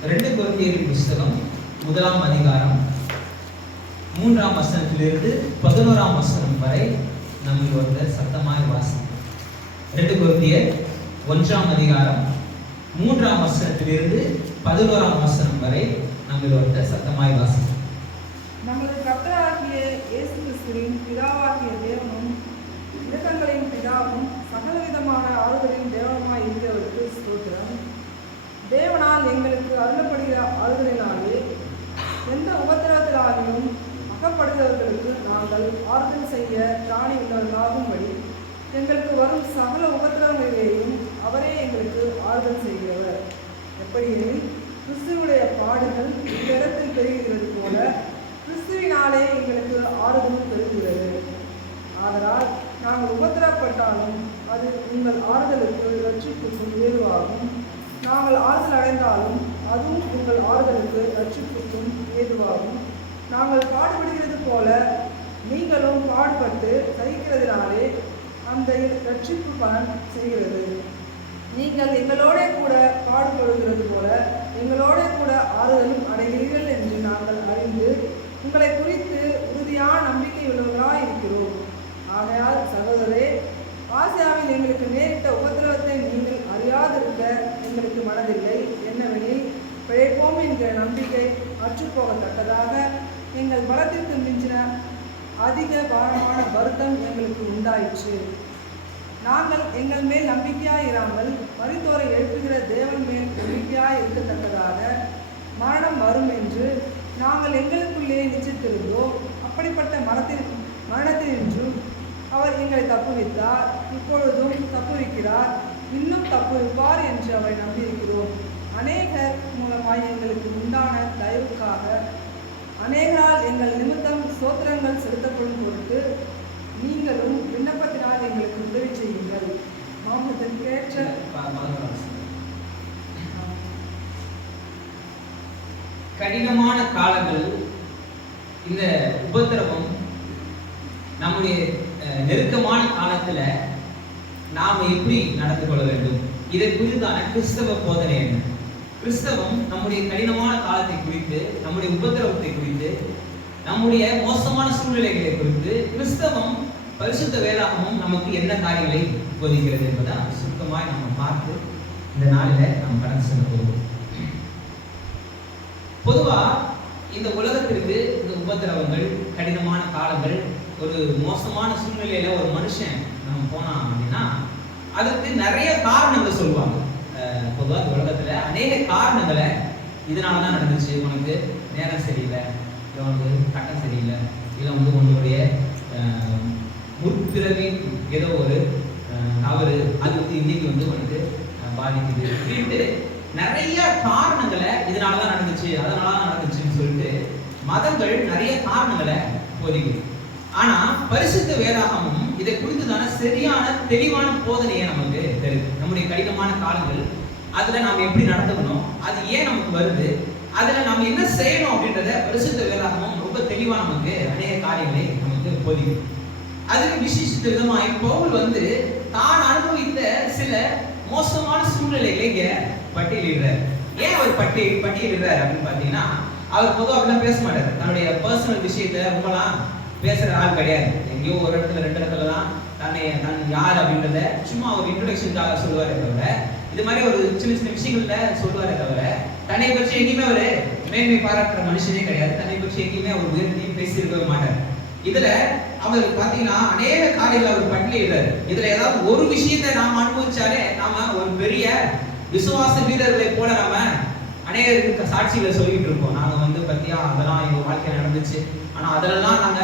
2 கொரிந்தியரின் புத்தகம் 1ஆம் அதிகாரம் 3ஆம் வசனத்திலிருந்து 11ஆம் வசனம் வரை நம்ம ஒருத்தர் சத்தமாய் வாசிப்போம். 2 கொரிந்தியர் 1ஆம் அதிகாரம் 3ஆம் வசனத்திலிருந்து 11ஆம் வசனம் வரை நம்ம ஒருத்தர் சத்தமாய் வாசிப்போம். நமது கர்த்தராகிய இயேசு கிறிஸ்துவின் பிதாவாகிய தேவனும் இரக்கங்களின் பிதாவும் சகலவிதமான ஆறுதலின் தேவனுமாய் இருக்கிறவருக்கு ஸ்தோத்திரம். தேவனால் எங்களுக்கு அருளப்படுகிற ஆறுதலினாலே எந்த உபத்திரவத்திலாகிலும் அகப்படுகிறவர்களுக்கு நாங்கள் ஆறுதல் செய்ய திராணி உள்ளவர்களாகும்படி எங்களுக்கு வரும் சகல உபத்திரவங்களிலேயும் அவரே எங்களுக்கு ஆறுதல் செய்கிறவர். எப்படியெனில் கிறிஸ்துவுடைய பாடுகள் இந்த இடத்தில் பெருகிறது போல கிறிஸ்துவினாலே எங்களுக்கு ஆறுதல் பெறுகிறது. ஆதலால் நாங்கள் உபத்திரப்பட்டாலும் அது உங்கள் ஆறுதலுக்கு ரட்சிப்புக்கும் ஏதுவாகும். நாங்கள் ஆறுதல் அடைந்தாலும் அதுவும் உங்கள் ஆறுதலுக்கு ரட்சிப்புக்கும் ஏதுவாகும். நாங்கள் பாடுபடுகிறது போல நீங்களும் பாடுபட்டு சகிக்கிறதினாலே அந்த ரட்சிப்பு பலன் செய்கிறது. நீங்கள் எங்களோட கூட பாடுபடுகிறது போல எங்களோட கூட ஆறுதலும் அடைகிறீர்கள் என்று நாங்கள் அறிந்து உங்களை குறித்து உறுதியான நம்பிக்கை உள்ளவர்களாக இருக்கிறோம். ஆகையால் சகோதரரே, ஆசியாவில் எங்களுக்கு நேரிட்ட உபத்திரவத்தை நீங்கள் அறியாதிருக்க எங்களுக்கு மனதில்லை. என்னவெனில் பிழைப்போம் என்கிற நம்பிக்கை அற்றுப்போகத்தக்கதாக எங்கள் பலத்திற்கு மிஞ்சின அதிக பாரமான வருத்தம் எங்களுக்கு உண்டாயிற்று. நாங்கள் எங்கள் மேல் நம்பிக்கையாய் இராமல் மரித்தோரை எழுப்புகிற தேவன் மேல் நம்பிக்கையாய் இருக்கத்தக்கதாக மரணம் வரும் என்று நாங்கள் எங்களுக்குள்ளே நிச்சயித்திருந்தோம். அப்படிப்பட்ட மரணத்தினின்றும் அவர் எங்களை தப்புவித்தார். இப்பொழுதும் தப்புவிக்கிறார், இன்னும் தப்புவிப்பார் என்று அவரை நம்பியிருக்கிறோம். அநேகர் மூலமாய் எங்களுக்கு உண்டான தயவுக்காக அநேகரால் எங்கள் நிமித்தம் ஸ்தோத்திரங்கள் செலுத்தப்படும் பொருட்டு நீங்களும் விண்ணப்பத்தினால் எங்களுக்கு உதவி செய்யுங்கள். மாம்சத்திற்கேற்ற கடினமான காலங்கள், இந்த உபத்திரவம் நம்முடைய நெருக்கமான காலத்துல நாம் எப்படி நடந்து கொள்ள வேண்டும், இதை குறித்தான கிறிஸ்தவ போதனை என்ன? கிறிஸ்தவம் நம்முடைய கடினமான காலத்தை குறித்து, நம்முடைய உபத்திரவத்தை குறித்து, நம்முடைய மோசமான சூழ்நிலைகளை குறித்து கிறிஸ்தவம் பரிசுத்த வேதாகமும் நமக்கு என்ன காரியங்களை போதிக்கிறது என்பதை சுத்தமாய் நம்ம பார்த்து இந்த நாளில் நாம் கடந்து செல்ல போகிறோம். பொதுவா இந்த உலகத்திற்கு இந்த உபத்திரவங்கள், கடினமான காலங்கள், ஒரு மோசமான சூழ்நிலையில ஒரு மனுஷன் நம்ம போனான் அப்படின்னா அதுக்கு நிறைய காரணங்கள் சொல்லுவாங்க. பொதுவாக இந்த உலகத்துல அநேக காரணங்களை, இதனாலதான் நடந்துச்சு, உனக்கு நேரம் சரியில்லை, இல்லை உனக்கு கட்டம் சரியில்லை, இல்லை உன்னுடைய முற்பிறவி ஏதோ ஒரு தவறு, அது இன்னைக்கு உனக்கு பாதிக்குது அப்படின்ட்டு நிறைய காரணங்களை, இதனாலதான் நடந்துச்சு, அதனாலதான் நடந்துச்சுன்னு சொல்லிட்டு மதங்கள் நிறைய காரணங்களை போதிக்குது. ஆனா பரிசுத்த வேதாகமும் இதை குறித்துதான சரியான தெளிவான போதனையை நமக்கு தருது. நம்முடைய கடினமான காலங்கள், அதுல நாம எப்படி நடந்துக்கணும், அது ஏன் நமக்கு வருது, அதுல நாம என்ன செய்யணும் அப்படின்றத பரிசுத்த வேதாகமும் ரொம்ப தெளிவா நமக்கு அநேக காரியங்களை நமக்கு போதிக்குது. அதுக்கு விசேஷித்த விதமாய் பவுல் தான் அனுபவித்த சில மோசமான சூழ்நிலைகளை இங்க பட்டியலிடுறார். ஏன் அவர் பட்டியலிடுறார் அப்படின்னு பாத்தீங்கன்னா, அவர் பொதுவாக அப்படிலாம் பேச மாட்டார். தன்னுடைய பர்சனல் விஷயத்த ரொம்பலாம் பேசுற ஆள் கிடையாது. எங்கேயோ ஒரு இடத்துல 2 இடத்துல தான் தன் யார் அப்படின்றத சும்மா ஒரு இன்ட்ரோடக்ஷனுக்காக சொல்லுவாரே தவிர, இது மாதிரி ஒரு சின்ன சின்ன விஷயங்கள்ல சொல்லுவாரே தவிர, தன்னை பற்றி எங்கேயுமே ஒரு மேன்மை பாராட்டுற மனுஷனே கிடையாது. தன்னை பற்றி எங்கேயுமே அவர் உயர்த்தியும் பேசியிருக்கவே மாட்டார். இதுல அவர் பாத்தீங்கன்னா அநேக காரியங்கள் அவர் பட்டியலிடுறாரு. இதுல ஏதாவது ஒரு விஷயத்தை நாம் அனுபவிச்சாலே நாம ஒரு பெரிய விசுவாச வீரர்களை போல நாம அநேக சாட்சிகளை சொல்லிட்டு இருப்போம். நாங்க பத்தியா அதெல்லாம் எங்க வாழ்க்கையில நடந்துச்சு, ஆனா அதெல்லாம் நாங்க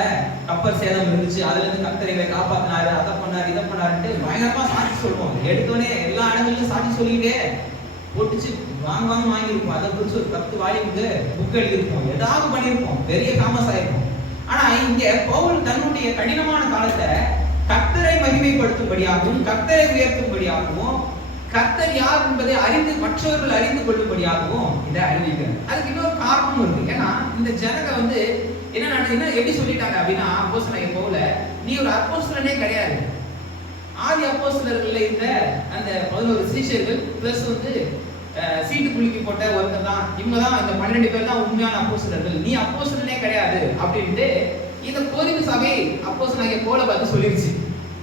கப்பல் சேதம் இருந்துச்சு, அதுல இருந்து கர்த்தர் எங்களை காப்பாத்தினாரு, அதை பண்ணாரு, இதை பண்ணாருன்ட்டு பயங்கரமா சாட்சி சொல்லுவோம். எடுத்தோடனே எல்லா இடங்களிலும் சாட்சி சொல்லிட்டே போட்டுச்சு வாங்கியிருப்போம். அதை குறிச்சு ஒரு 10 வால்யூமுக்கு புக் எழுதியிருப்போம், ஏதாவது பண்ணியிருப்போம், பெரிய ஃபேமஸ் ஆயிருப்போம். ஆனா இங்க பவுல் தன்னுடைய கடினமான காலத்தை கர்த்தரை மகிமைப்படுத்தும்படியாகவும், கர்த்தரை உயர்த்தும்படியாகவும், கர்த்தர் யார் என்பதை மற்றவர்கள் அறிந்து கொள்ளும்படியாகவும் இதை அறிவிக்கிறார். அதுக்கு இன்னொரு காரணமும் இருக்கு. ஏன்னா இந்த ஜனங்க என்ன எப்படி சொல்லிட்டாங்க அப்படின்னா, அப்போஸ்தலனாகிய பவுல நீ ஒரு அப்போஸ்தலனே கிடையாது. ஆதி அப்போஸ்தலர்கள்ல இருந்த அந்த 11 சீஷர்கள் பிளஸ் சீட்டு குலுக்கி போட்ட ஒருத்தர் தான், இவங்க தான் இந்த 12 பேர் தான் உண்மையான அப்போஸ்தலர்கள், நீ அப்போஸ்தலனே கிடையாது அப்படின்ட்டு இந்த கோரிந்து சபை அப்போஸ்தலனாகிய பவுலை பார்த்து சொல்லிருச்சு.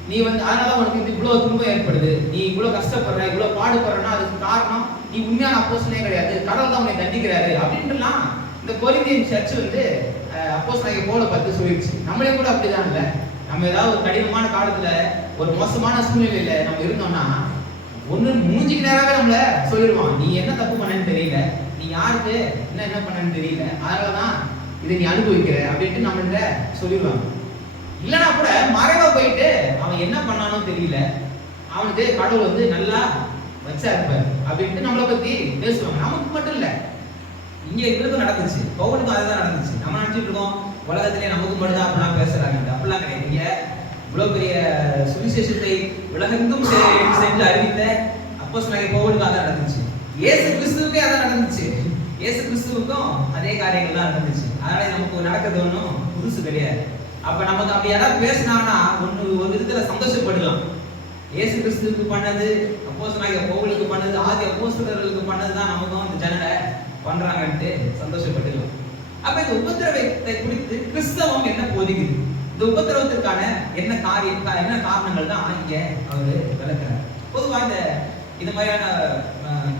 நீ அதனால உனக்கு இவ்வளவு துன்பம் ஏற்படுது, நீ இவ்வளவு கஷ்டப்படுற, இவ்வளவு பாடுபடுறனா அதுக்கு காரணம் நீ உண்மையான அப்போஸ்தலனே கிடையாது, கடவுள் தான் உன்னை தண்டிக்கிறாரு அப்படின்ட்டுலாம் இந்த கொரிந்தியன் சர்ச் அப்போஸ்தலனாகிய பவுலை பார்த்து சொல்லிருச்சு. நம்மளே கூட அப்படிதான் இல்ல, நம்ம ஏதாவது ஒரு கடினமான காலத்துல ஒரு மோசமான சூழ்நிலையில நம்ம இருந்தோம்னா ஒண்ணு மூஞ்சிக்கு நேராவே நம்மள சொல்லிடுவான், நீ என்ன தப்பு பண்ணன்னு தெரியல, நீ யாருக்கு என்ன பண்ணன்னு தெரியல, அதனாலதான் இதை நீ அனுபவிக்கிற அப்படின்ட்டு நம்மள்ட்ட சொல்லிடுவாங்க. இல்லைன்னா கூட மறைவா போயிட்டு அவன் என்ன பண்ணானோ தெரியல, அவனுக்கு கடவுள் நல்லா வச்சா இருப்பார் அப்படின்ட்டு நம்மளை பத்தி பேசுவாங்க. நமக்கு மட்டும் இல்ல, இங்க இவருக்கும் நடந்துச்சு, பவுலுக்கும் அதுதான் நடந்துச்சு. நம்ம நினைச்சிட்டு இருக்கோம் உலகத்திலே நமக்கு மட்டும் தான் அப்படிலாம் பேசுறாங்க, அப்படிலாம் கிடையாது. இங்க இவ்வளவு பெரிய சுவிசேஷத்தை உலகெங்கும் சென்று அறிவித்த அப்போஸ்தலனாகிய பவுலுக்கு அதான் நடந்துச்சு, இயேசு கிறிஸ்துவுக்கே அதான் நடந்துச்சு, இயேசு கிறிஸ்துவுக்கும் அதே காரியங்கள் தான் நடந்துச்சு. அதனால நமக்கு நடக்கிறது ஒன்றும் புதுசு கிடையாது. அப்ப நமக்கு அப்படி யாராவது பேசினாங்கன்னா ஒரு விதத்துல சந்தோஷப்படலாம். இயேசு கிறிஸ்துவுக்கு பண்ணது, அப்போஸ்தலனாகிய பவுலுக்கு பண்ணது, ஆதி அப்போஸ்தலர்களுக்கு பண்ணது தான் நமக்கும் இந்த ஜனங்களை பண்றாங்கன்ட்டு சந்தோஷப்பட்டுக்கலாம். அப்ப இந்த உபத்திரவத்தை குறித்து கிறிஸ்தவம் என்ன போதிக்குது, இந்த உபத்திரவத்திற்கான என்ன காரணங்கள் தான் இங்க அவரு விளக்குறாரு. பொதுவாக இந்த மாதிரியான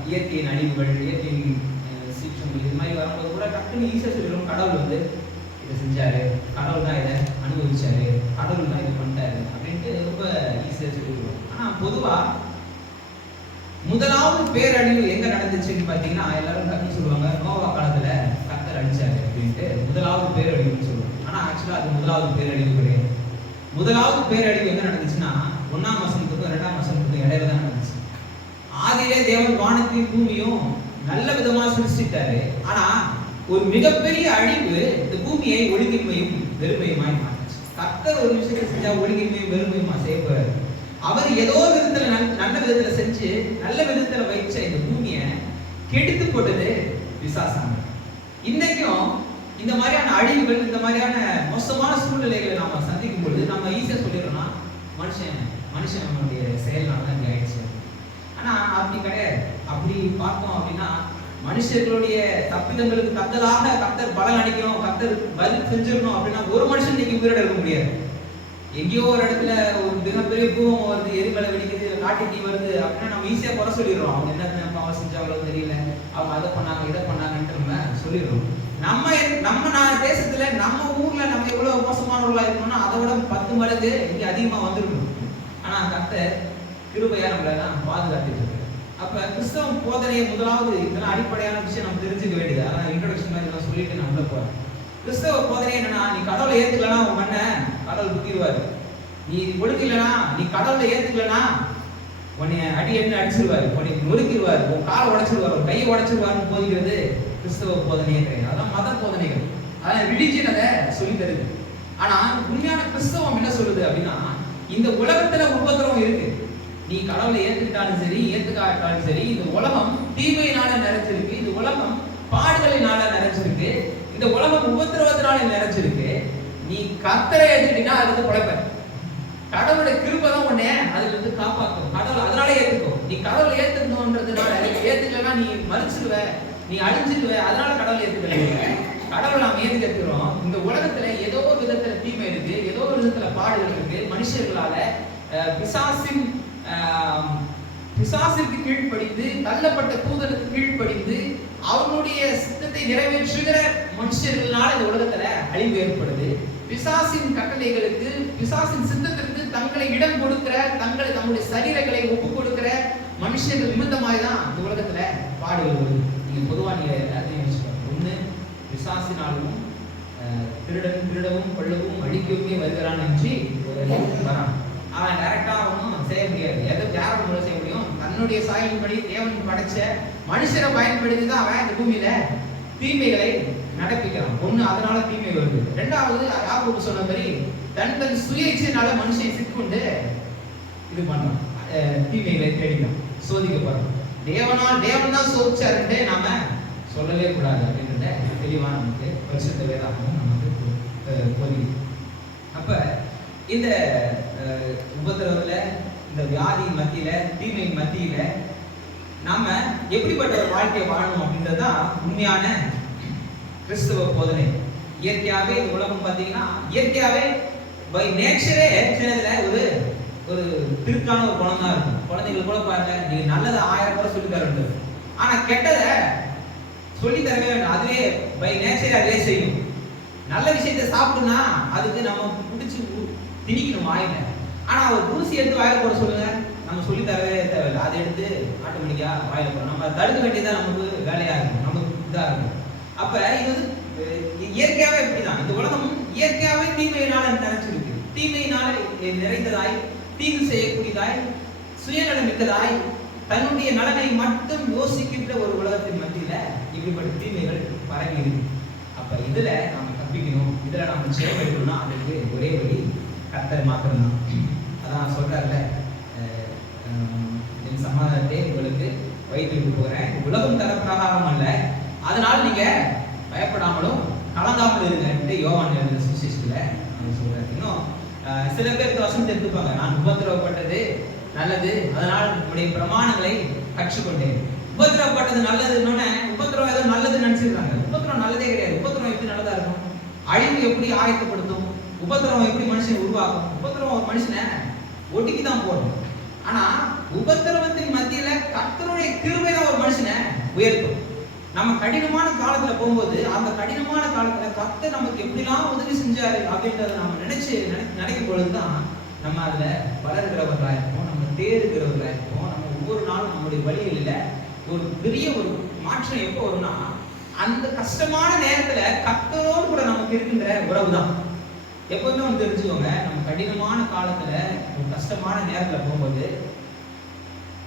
இயற்கையின் அழிவுகள், இயற்கையின் சீற்றங்கள் இது மாதிரி வரும்போது கூட டக்குன்னு ஈஸியா சொல்லிடும், கடவுள் இதை செஞ்சாரு, கடவுள் தான் இதை அனுபவிச்சாரு, கடவுள் தான் இதை பண்ணிட்டாரு அப்படின்ட்டு ரொம்ப ஈஸியா சொல்லிடுவோம். ஆனா பொதுவா முதலாவது பேரழிவு எங்க நடந்துச்சுன்னு பாத்தீங்கன்னா எல்லாரும் டக்குன்னு சொல்லுவாங்க, நோவா காலத்துல கர்த்தர் அழிச்சாரு அப்படின்ட்டு முதலாவது பேரழிவுன்னு சொல்லுவாங்க. ஆனா ஆக்சுவலா அது முதலாவது பேரழிவு கிடையாது. முதலாவது பேரழிவு எங்க நடந்துச்சுன்னா 1ஆம் வசனத்துக்கும் 2ஆம் வசனத்துக்கும் இடையில தான் நடந்துச்சு. ஆதியிலே தேவன் வானத்தையும் பூமியும் நல்ல விதமா சிருஷ்டித்தாரு. ஆனா ஒரு மிகப்பெரிய அழிவு இந்த பூமியை ஒழுங்கின்மையும் வெறுமையுமாய் மாற்றுச்சு. கர்த்தர் ஒரு விஷயத்தை செஞ்சா ஒழுங்கின்மையும் வெறுமையுமா செய்ய போறாரு. அவர் ஏதோ விதத்துல நல்ல விதத்துல செஞ்சு நல்ல விதத்துல வைச்ச இந்த பூமியை கெடுத்து போட்டது பிசாசாங்க. இன்னைக்கும் இந்த மாதிரியான அழிவுகள், இந்த மாதிரியான மோசமான சூழ்நிலைகளை நாம சந்திக்கும் பொழுது நம்ம ஈஸியா சொல்லிடுறோம்னா மனுஷனுடைய செயல்னால தான் இப்படி ஆயிடுச்சு. ஆனா அப்படி கிடையாது. அப்படி பார்த்தோம் அப்படின்னா மனுஷர்களுடைய தப்பிதங்களுக்கு கர்த்தர் பலன் அளிக்கணும், கர்த்தர் பதில் செஞ்சிடணும் அப்படின்னா ஒரு மனுஷன் இன்னைக்கு உயிரோட இருக்க முடியாது. எங்கேயோ ஒரு இடத்துல ஒரு மிகப்பெரிய பூகம் வருது, எரிமலை வெடிக்குது, காட்டு தீ வருது அப்படின்னா நம்ம ஈஸியா குறை சொல்லிடுறோம். அவங்க என்ன பாவம் செஞ்சாங்களோ தெரியல, அவங்க அதை பண்ணாங்க இதை பண்ணாங்கன்ட்டு நம்ம சொல்லிடுறோம். நம்ம தேசத்துல நம்ம ஊர்ல நம்ம எவ்வளவு மோசமானவர்களா இருக்கணும்னா அதை விட 10 மடங்கு இங்க அதிகமா வந்துருக்கணும். ஆனா கர்த்தர் கிருபையா நம்மள எல்லாம் பாதுகாத்துட்டு இருக்கு. அப்ப கிறிஸ்தவ போதனையை முதலாவது இதெல்லாம் அடிப்படையான விஷயம் நம்ம தெரிஞ்சுக்க வேண்டியது. அதான் இன்ட்ரோடக்ஷன் மாதிரி நான் சொல்லிட்டு நான் உள்ள போறேன். கிறிஸ்தவ போதனை என்னன்னா, நீ கடவுளை ஏத்துக்கலனா உன் மண்ண கடவுள் குத்திடுவாரு, நீ ஒழுக்கலனா, நீ கடவுளை ஏத்துக்கலனா உன்னை அடி என்ன அடிச்சிருவாரு, உன்னை நொறுக்கிடுவாரு, உன் காலை உடைச்சிருவாரு, உன் கையை உடைச்சிருவாருன்னு போதிக்கிறது கிறிஸ்தவ போதனையே கிடையாது. அதான் மத போதனைகள், அதான் ரிலிஜியன் அதை சொல்லி தருது. ஆனா உண்மையான கிறிஸ்தவம் என்ன சொல்லுது அப்படின்னா, இந்த உலகத்துல உபத்திரவம் இருக்கு, நீ கடவுளை ஏத்துக்கிட்டாலும் சரி ஏத்துக்காட்டாலும் சரி, இந்த உலகம் தீமையினால நிறைஞ்சிருக்கு, இந்த உலகம் பாடுகளினால நிறைஞ்சிருக்கு, இந்த உலகம் உபத்திரவத்தினால நிறைஞ்சிருக்கு. நீ கர்த்தரை ஏத்துக்கிட்டீங்கன்னா அதுக்கு குழப்ப, கடவுளுடைய கிருபை தான் உன்னை அதுல இருந்து காப்பாற்றும். கடவுள் அதனால ஏத்துக்கோ. நீ கடவுளை ஏத்துக்கணும்ன்றதுனால ஏத்துக்கலன்னா நீ மறிச்சிடுவ, நீ அழிஞ்சிடுவ, அதனால கடவுளை ஏத்துக்கல. கடவுளை நாம் ஏத்துக்க இருக்கிறோம். இந்த உலகத்துல ஏதோ ஒரு விதத்துல தீமை இருக்கு, ஏதோ ஒரு விதத்துல பாடுகள் இருக்கு. மனுஷர்களால பிசாசிற்கு கீழ்ப்படிந்து, தள்ளப்பட்ட தூதனுக்கு கீழ்ப்படிந்து அவனுடைய சித்தத்தை நிறைவேற்றுகிற மனுஷர்களால் இந்த உலகத்துல அழிவு ஏற்படுது. பிசாசின் கட்டளைகளுக்கு, பிசாசின் சித்தத்திற்கு தங்களை இடம் கொடுக்கிற, தங்களுடைய சரீரங்களை ஒப்பு கொடுக்கிற மனுஷர்கள் நிமித்தமாய் தான் இந்த உலகத்துல பாடுகள் வருது. நீங்க பொதுவா நீங்க எல்லாத்தையும் யோசிப்பாங்க. ஒண்ணு, பிசாசினாலும் திருடவும் கொள்ளவும் அழிக்கவுமே வருகிறான் என்று வரான். அவன் டைரக்டா அவனும் செய்ய முடியாது. யாரும் மூலம் செய்ய முடியும்? தன்னுடைய சாயலின்படி தேவன் படைச்ச மனுஷரை பயன்படுத்தி தான் அவன் இந்த பூமியில தீமைகளை நடப்பிக்கிறான். ஒண்ணு, அதனால தீமை வருது. ரெண்டாவது, யாக்கோபு சொன்ன மாதிரி தன் சுய இச்சையினால மனுஷன் சிக்குண்டு இது பண்றான், தீமைகளை தேடிக்கிறான், சோதிக்கப்படுறான். தேவன் தான் சோதிச்சாருன்ட்டு நாம சொல்லவே கூடாது அப்படின்றத தெளிவா நமக்கு பரிசுத்த வேதாகமும் நமக்கு போதிக்குது. அப்ப இந்த உபத்திரவத்துல, இந்த வியாதியின் மத்தியில, தீமையின் மத்தியில நாம எப்படிப்பட்ட ஒரு வாழ்க்கையை வாழணும் அப்படின்றதுதான் உண்மையான கிறிஸ்தவ போதனை. இயற்கையாவே இந்த உலகம் பார்த்தீங்கன்னா இயற்கையாவே பை நேச்சரே சின்னதுல ஒரு ஒரு திருக்கான ஒரு குணம் தான் இருக்கும். குழந்தைகள் கூட பாருங்க, நீங்க நல்லதை 1000 முறை சொல்லி தர வேண்டும், ஆனா கெட்டதை சொல்லி தரவே வேண்டும். அதுவே பை நேச்சரே அதுவே செய்யும். நல்ல விஷயத்தை சாப்பிடுனா அதுக்கு நம்ம பிடிச்சி திணிக்கணும் வாயில. ஆனா ஒரு தூசி எடுத்து வாயில போட சொல்லுங்க, நம்ம சொல்லி தரவே தேவையில்லை. அதை எடுத்து ஆட்டோமேட்டிக்கா வாயில போடும். நம்ம தடுக்க வேண்டியதான் நமக்கு வேலையா இருக்கும், நமக்கு இதா இருக்கும். அப்ப இது வந்து இயற்கையாவே இப்படிதான். இந்த உலகம் இயற்கையாவே தீமையினால நினைச்சிருக்கு. தீமையினால நிறைந்ததாய், தீங்கு செய்யக்கூடியதாய், சுயநலம் மிக்கதாய், தன்னுடைய நலனை மட்டும் யோசிக்கின்ற ஒரு உலகத்தின் மத்தியில இப்படிப்பட்ட தீமைகள் பரவி இருக்கு. அப்ப இதுல நாம தப்பிக்கணும், இதுல நாம ஜெயம் எடுக்கணும்னா அதுக்கு ஒரே வழி கர்த்தர் மாத்திரம் தான். அதான் சொல்றாருல, என் சமாதானத்தை உங்களுக்கு வைத்து போகிறேன், உலகம் தர பிரகாரம் அல்ல, அதனால் நீங்க பயப்படாமலும் கலங்காமல் இருங்க. யோவான் எழுதின சுவிசேஷத்துல சொல்றாரு. இன்னும் சில பேர் இந்த வசனத்தை எடுத்துப்பாங்க, நான் உபத்திரவப்பட்டது நல்லது, அதனால் உங்களுடைய பிரமாணங்களை கற்றுக்கொண்டேன். உபத்திரவப்பட்டது நல்லதுன்னு உபத்திரவம் ஏதோ நல்லதுன்னு நினைச்சிருக்காங்க. உபத்திரவம் நல்லதே கிடையாது. உபத்திரவம் எப்படி நல்லதா இருக்கும்? அழிவு எப்படி ஆயத்தப்படுத்தும்? உபத்திரவம் எப்படி மனுஷனை உருவாக்கும்? உபத்திரவம் ஒரு மனுஷனை ஒட்டிக்கு தான் போடும். ஆனா உபத்திரவத்தின் மத்தியில கர்த்தருடைய கிருபை தான் ஒரு மனுஷனை உயர்த்தும். நம்ம கடினமான காலத்துல போகும்போது அந்த கடினமான காலத்துல கர்த்தர் நமக்கு எப்படிலாம் உதவி செஞ்சாரு அப்படின்றத நம்ம நினைக்கும் பொழுதுதான் நம்ம அதுல வளர்கிறவர்களா இருப்போம், நம்ம தேடுகிறவர்களா இருப்போம். நம்ம ஒவ்வொரு நாளும் நம்முடைய வழிகளில ஒரு பெரிய ஒரு மாற்றம் எப்போ வரும்னா, அந்த கஷ்டமான நேரத்துல கர்த்தரோடு கூட நமக்கு இருக்கின்ற உறவு தான். எப்பவுமே வந்து தெரிஞ்சுக்கோங்க, நம்ம கடினமான காலத்துல ஒரு கஷ்டமான நேரத்துல போகும்போது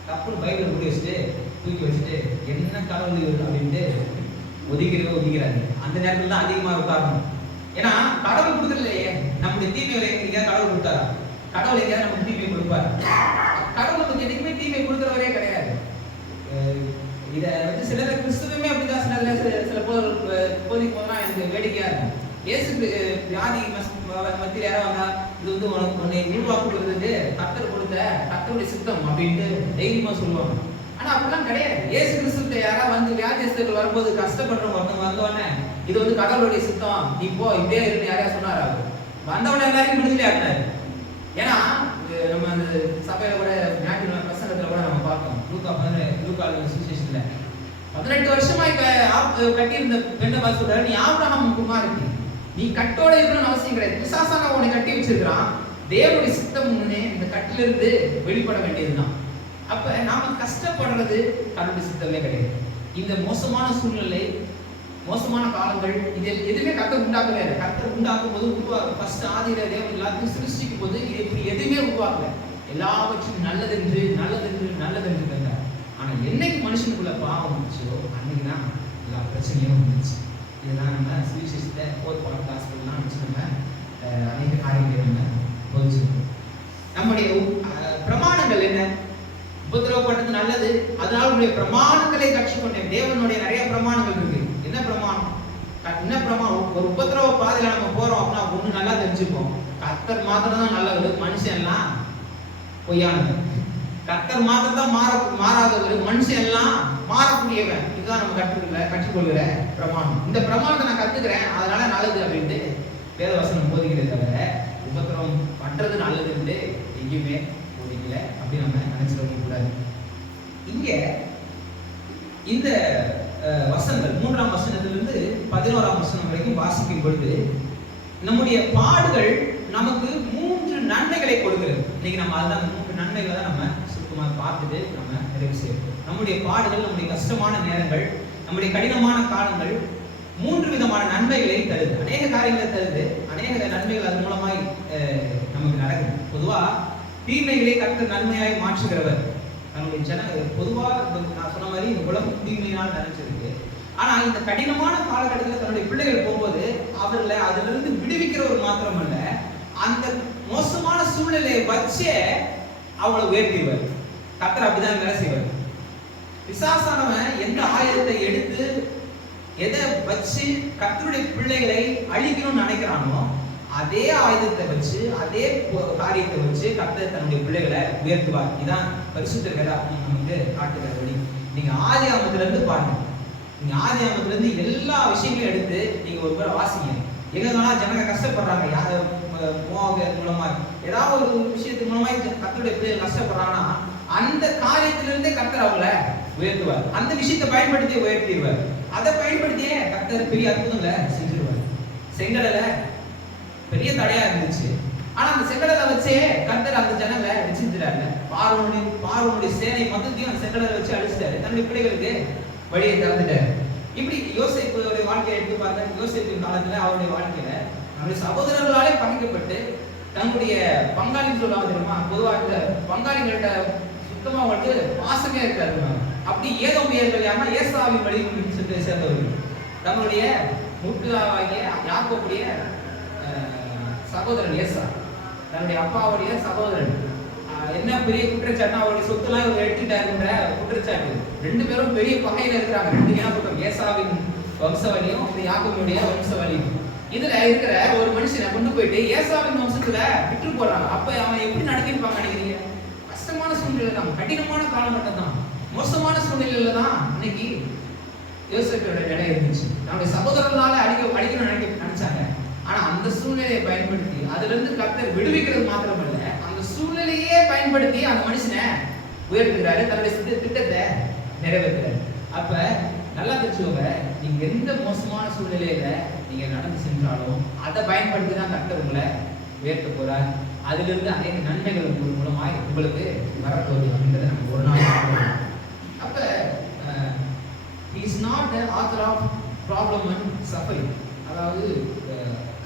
தப்புன்னு பைபிள் மூடி வச்சுட்டு தூக்கி வச்சுட்டு என்ன கடவுள் அப்படின்ட்டு ஒதுக்கிறாரு. அந்த நேரத்துல தான் அதிகமா உட்காரணும். ஏன்னா கடவுள் கொடுக்கலையே, நம்முடைய தீமை எங்கேயாவது கடவுள் கொடுத்தாரா? கடவுள் எங்கேயாவது நமக்கு தீமை கொடுப்பாரு? கடவுளுக்கு எதுக்குமே தீமை கொடுக்கிறவரே கிடையாது. இதை வந்து சிலர் கிறிஸ்துவமே அப்படிதான் சில போதிக்கு போனா எனக்கு வேடிக்கையா இருக்கும். இயேசு வியாதி மத்தியில் யாராவது வந்தா, இது வந்து உன்னை உருவாக்குறதுக்கு கர்த்தர் கொடுத்த கர்த்தருடைய சித்தம் அப்படின்ட்டு தைரியமா சொல்லுவாங்க. ஆனா அப்படிலாம் கிடையாது. இயேசு கிறிஸ்துவ யாராவது வந்து வியாதிஸ்தர்கள் வரும்போது கஷ்டப்படுறவங்க ஒருத்தவங்க வந்தோடனே இது வந்து கடவுளுடைய சித்தம், நீ போ இப்படியே இருந்து யாரையா சொன்னாரா? வந்தவன எல்லாரையும் விடுதலை ஆட்டினாரு. ஏன்னா நம்ம அந்த சபையில கூட ஞாயிற்று பிரசங்கத்துல கூட நம்ம பார்க்கணும். லூக்கா சுவிசேஷத்துல 18 வருஷமா கட்டியிருந்த பெண்ணை பார்த்து சொல்றாரு, நீ ஆபிரகாம் குமாரத்தி, நீ கட்டோட இருக்கணும்னு அவசியம் கிடையாது. பிசாசான உன்னை கட்டி வச்சிருக்கிறான். தேவனுடைய சித்தம் முன்னே இந்த கட்டிலிருந்து வெளிப்பட வேண்டியதுதான். அப்ப நாம கஷ்டப்படுறது கடவுளுடைய சித்தமே கிடையாது. இந்த மோசமான சூழ்நிலை, மோசமான காலங்கள், இது எதுவுமே கர்த்தர் உண்டாக்கவே இல்லை. கர்த்தர் உண்டாக்கும் போது ஃபர்ஸ்ட் ஆதியில தேவன் எல்லாத்தையும் சிருஷ்டிக்கும் போது இப்படி எதுவுமே உருவாக்கல. எல்லாவற்றையும் நல்லதென்று தந்தார். ஆனா என்னைக்கு மனுஷனுக்குள்ள பாவம் வந்துச்சோ அன்னைக்குதான் எல்லா பிரச்சனையும் வந்துச்சு. இதெல்லாம் நம்ம சுவிசேஷத்தை பாட்காஸ்ட்லாம் வச்சு நம்ம அநேக காரியங்களை நம்ம போதிச்சிருக்கோம். நம்முடைய பிரமாணங்கள் என்ன? உபத்திரவப்பட்டது நல்லது, அதனால உடைய பிரமாணங்களை கற்றுக்கொண்டேன். தேவனுடைய நிறைய பிரமாணங்கள் இருக்கு. என்ன பிரமாணம்? ஒரு உபத்திரவ பாதையில நம்ம போறோம் அப்படின்னா ஒண்ணு நல்லா தெரிஞ்சுப்போம், கர்த்தர் மாத்திரம் தான் நல்லவர், மனுஷன் எல்லாம் பொய்யானது. கர்த்தர் மாத்திரம் தான் மாறாதவர், மனுஷன் எல்லாம் மாறக்கூடியவன். இதுதான் நம்ம கற்றுக்கொள்கிற பிரமாணம். இந்த பிரமாணத்தை நான் கத்துக்கிறேன் அதனால நல்லது அப்படின்ட்டு வேதவசனம் போதிக்கிறத தவிர உபத்திரவம் பண்றது நல்லதுன்னு எங்கேயுமே போதிக்கல. அப்படி நம்ம நினைச்சிட கூடாது. இங்க இந்த வசனங்கள் 3ஆம் வசனத்திலிருந்து 11ஆம் வசனம் வரைக்கும் வாசிக்கும் பொழுது நம்முடைய பாடுகள் நமக்கு 3 நன்மைகளை கொடுக்கிறது. இன்னைக்கு நம்ம அதுதான் 3 நன்மைகளை தான் நம்ம சுத்தமாக பார்த்துட்டு நம்ம நிறைவு செய்யணும். நம்முடைய பாடுகள், நம்முடைய கஷ்டமான நேரங்கள், நம்முடைய கடினமான காலங்கள் 3 விதமான நன்மைகளை தருது. அநேக காரியங்களை தருது, அநேக நன்மைகள் அது மூலமாய் நமக்கு நடக்குது. பொதுவா தீமைகளை கர்த்தர் நன்மையாய் மாற்றுகிறவர். நம்முடைய பொதுவா நான் சொன்ன மாதிரி இந்த உலகம் தீமையினால் நினைச்சிருக்கு. ஆனா இந்த கடினமான காலகட்டத்தில் தன்னுடைய பிள்ளைகள் போகும்போது அவர்களை அதிலிருந்து விடுவிக்கிறவர் மாத்திரம் அல்ல, அந்த மோசமான சூழ்நிலையை வச்சே அவளை உயர்த்திடுவார். கர்த்தர் அப்படிதான் வேலை செய்வார். பிசாசானவன் எந்த ஆயுதத்தை எடுத்து எதை வச்சு கர்த்தருடைய பிள்ளைகளை அழிக்கணும்னு நினைக்கிறானோ அதே ஆயுதத்தை வச்சு, அதே காரியத்தை வச்சு கர்த்தர் தன்னுடைய பிள்ளைகளை உயர்த்துவார். இதுதான் பரிசுத்த வேதாகமம் நமக்கு காட்டுகிற வழி. நீங்க ஆதியாகமத்துல இருந்து பாருங்க. நீங்க ஆதியாகமத்துல இருந்து எல்லா விஷயங்களையும் எடுத்து நீங்க ஒரு முறை வாசிங்க. எங்கெல்லாம் ஜனங்க கஷ்டப்படுறாங்க, யார் மோவாபியர் மூலமா ஏதாவது ஒரு விஷயத்து மூலமா கர்த்தருடைய பிள்ளைகள் கஷ்டப்படுறாங்கன்னா அந்த காரியத்திலிருந்தே கர்த்தர் அவங்கள உயர்த்துவார். அந்த விஷயத்தை பயன்படுத்தி உயர்த்திடுவார். அதை பயன்படுத்தியே கர்த்தர் பெரிய அற்புதங்களை செஞ்சிருவார். செங்கடல பெரிய தடையா இருந்துச்சு, ஆனா அந்த செங்கடலை வச்சே கர்த்தர் அந்த ஜனங்களை ரட்சிச்சிட்டாரு. பார்வோனுடைய சேனை மொத்தத்தையும் அந்த செங்கடலை வச்சு அழிச்சிட்டாரு. தன்னுடைய பிள்ளைகளுக்கு வழியை திறந்துட்டாரு. இப்படி யோசேப்புடைய வாழ்க்கையை எடுத்து பாருங்க. யோசேப்பின் காலத்துல அவருடைய வாழ்க்கையில நம்முடைய சகோதரர்களாலே பகைக்கப்பட்டு தன்னுடைய பங்காளின்னு சொல்லுவாங்க தெரியுமா, பொதுவாக பங்காளிகள்கிட்ட சுத்தமா அவங்களுக்கு பாசமே இருக்காது. அப்படி ஏதோமியர்கள் யாருன்னா ஏசாவின் வழி சேர்ந்தவர்கள். தங்களுடைய முற்பிதாவாகிய யாக்கோபுடைய சகோதரன் ஏசா, தன்னுடைய அப்பாவுடைய சகோதரன். என்ன பெரிய குற்றச்சாட்டு, அவருடைய சொத்துலாம் இவர் எடுத்துட்டாருன்ற குற்றச்சாட்டு. ரெண்டு பேரும் பெரிய பகையில இருக்கிறாங்க. ரெண்டு ஞாபகம், ஏசாவின் வம்சவழியும் யாக்கோபுடைய வம்சவழியும். இதுல இருக்கிற ஒரு மனுஷனை கொண்டு போயிட்டு ஏசாவின் வம்சத்துல விட்டு போறாங்க. அப்ப அவன் எப்படி நடத்திருப்பாங்க நினைக்கிறீங்க? கஷ்டமான சூழ்நிலை தான், கடினமான காலகட்டம் தான், மோசமான சூழ்நிலையில தான் இன்னைக்கு யோசேப்போட நிலை இருந்துச்சு. நம்முடைய சகோதரர்களால அடிக்கணும்னு நினைச்சாங்க. ஆனா அந்த சூழ்நிலையை பயன்படுத்தி அதுல இருந்து கர்த்தர் விடுவிக்கிறது மாத்திரமல்ல, அந்த சூழ்நிலையே பயன்படுத்தி அந்த மனுஷனை உயர்த்துகிறாரு, தன்னுடைய திட்டத்தை நிறைவேற்றுறாரு. அப்ப நல்லா தெரிஞ்சுக்கோங்க, நீங்க எந்த மோசமான சூழ்நிலையில நீங்க நடந்து சென்றாலும் அதை பயன்படுத்தி தான் கர்த்தர் உங்களை உயர்த்த போறார். அதுல இருந்து அநேக நன்மைகள் மூலமாய் உங்களுக்கு வரப்போகுது அப்படின்றத நம்ம ஒரு நாள் பார்க்கணும். அப்ப he is not the author of problem and suffering. அதாவது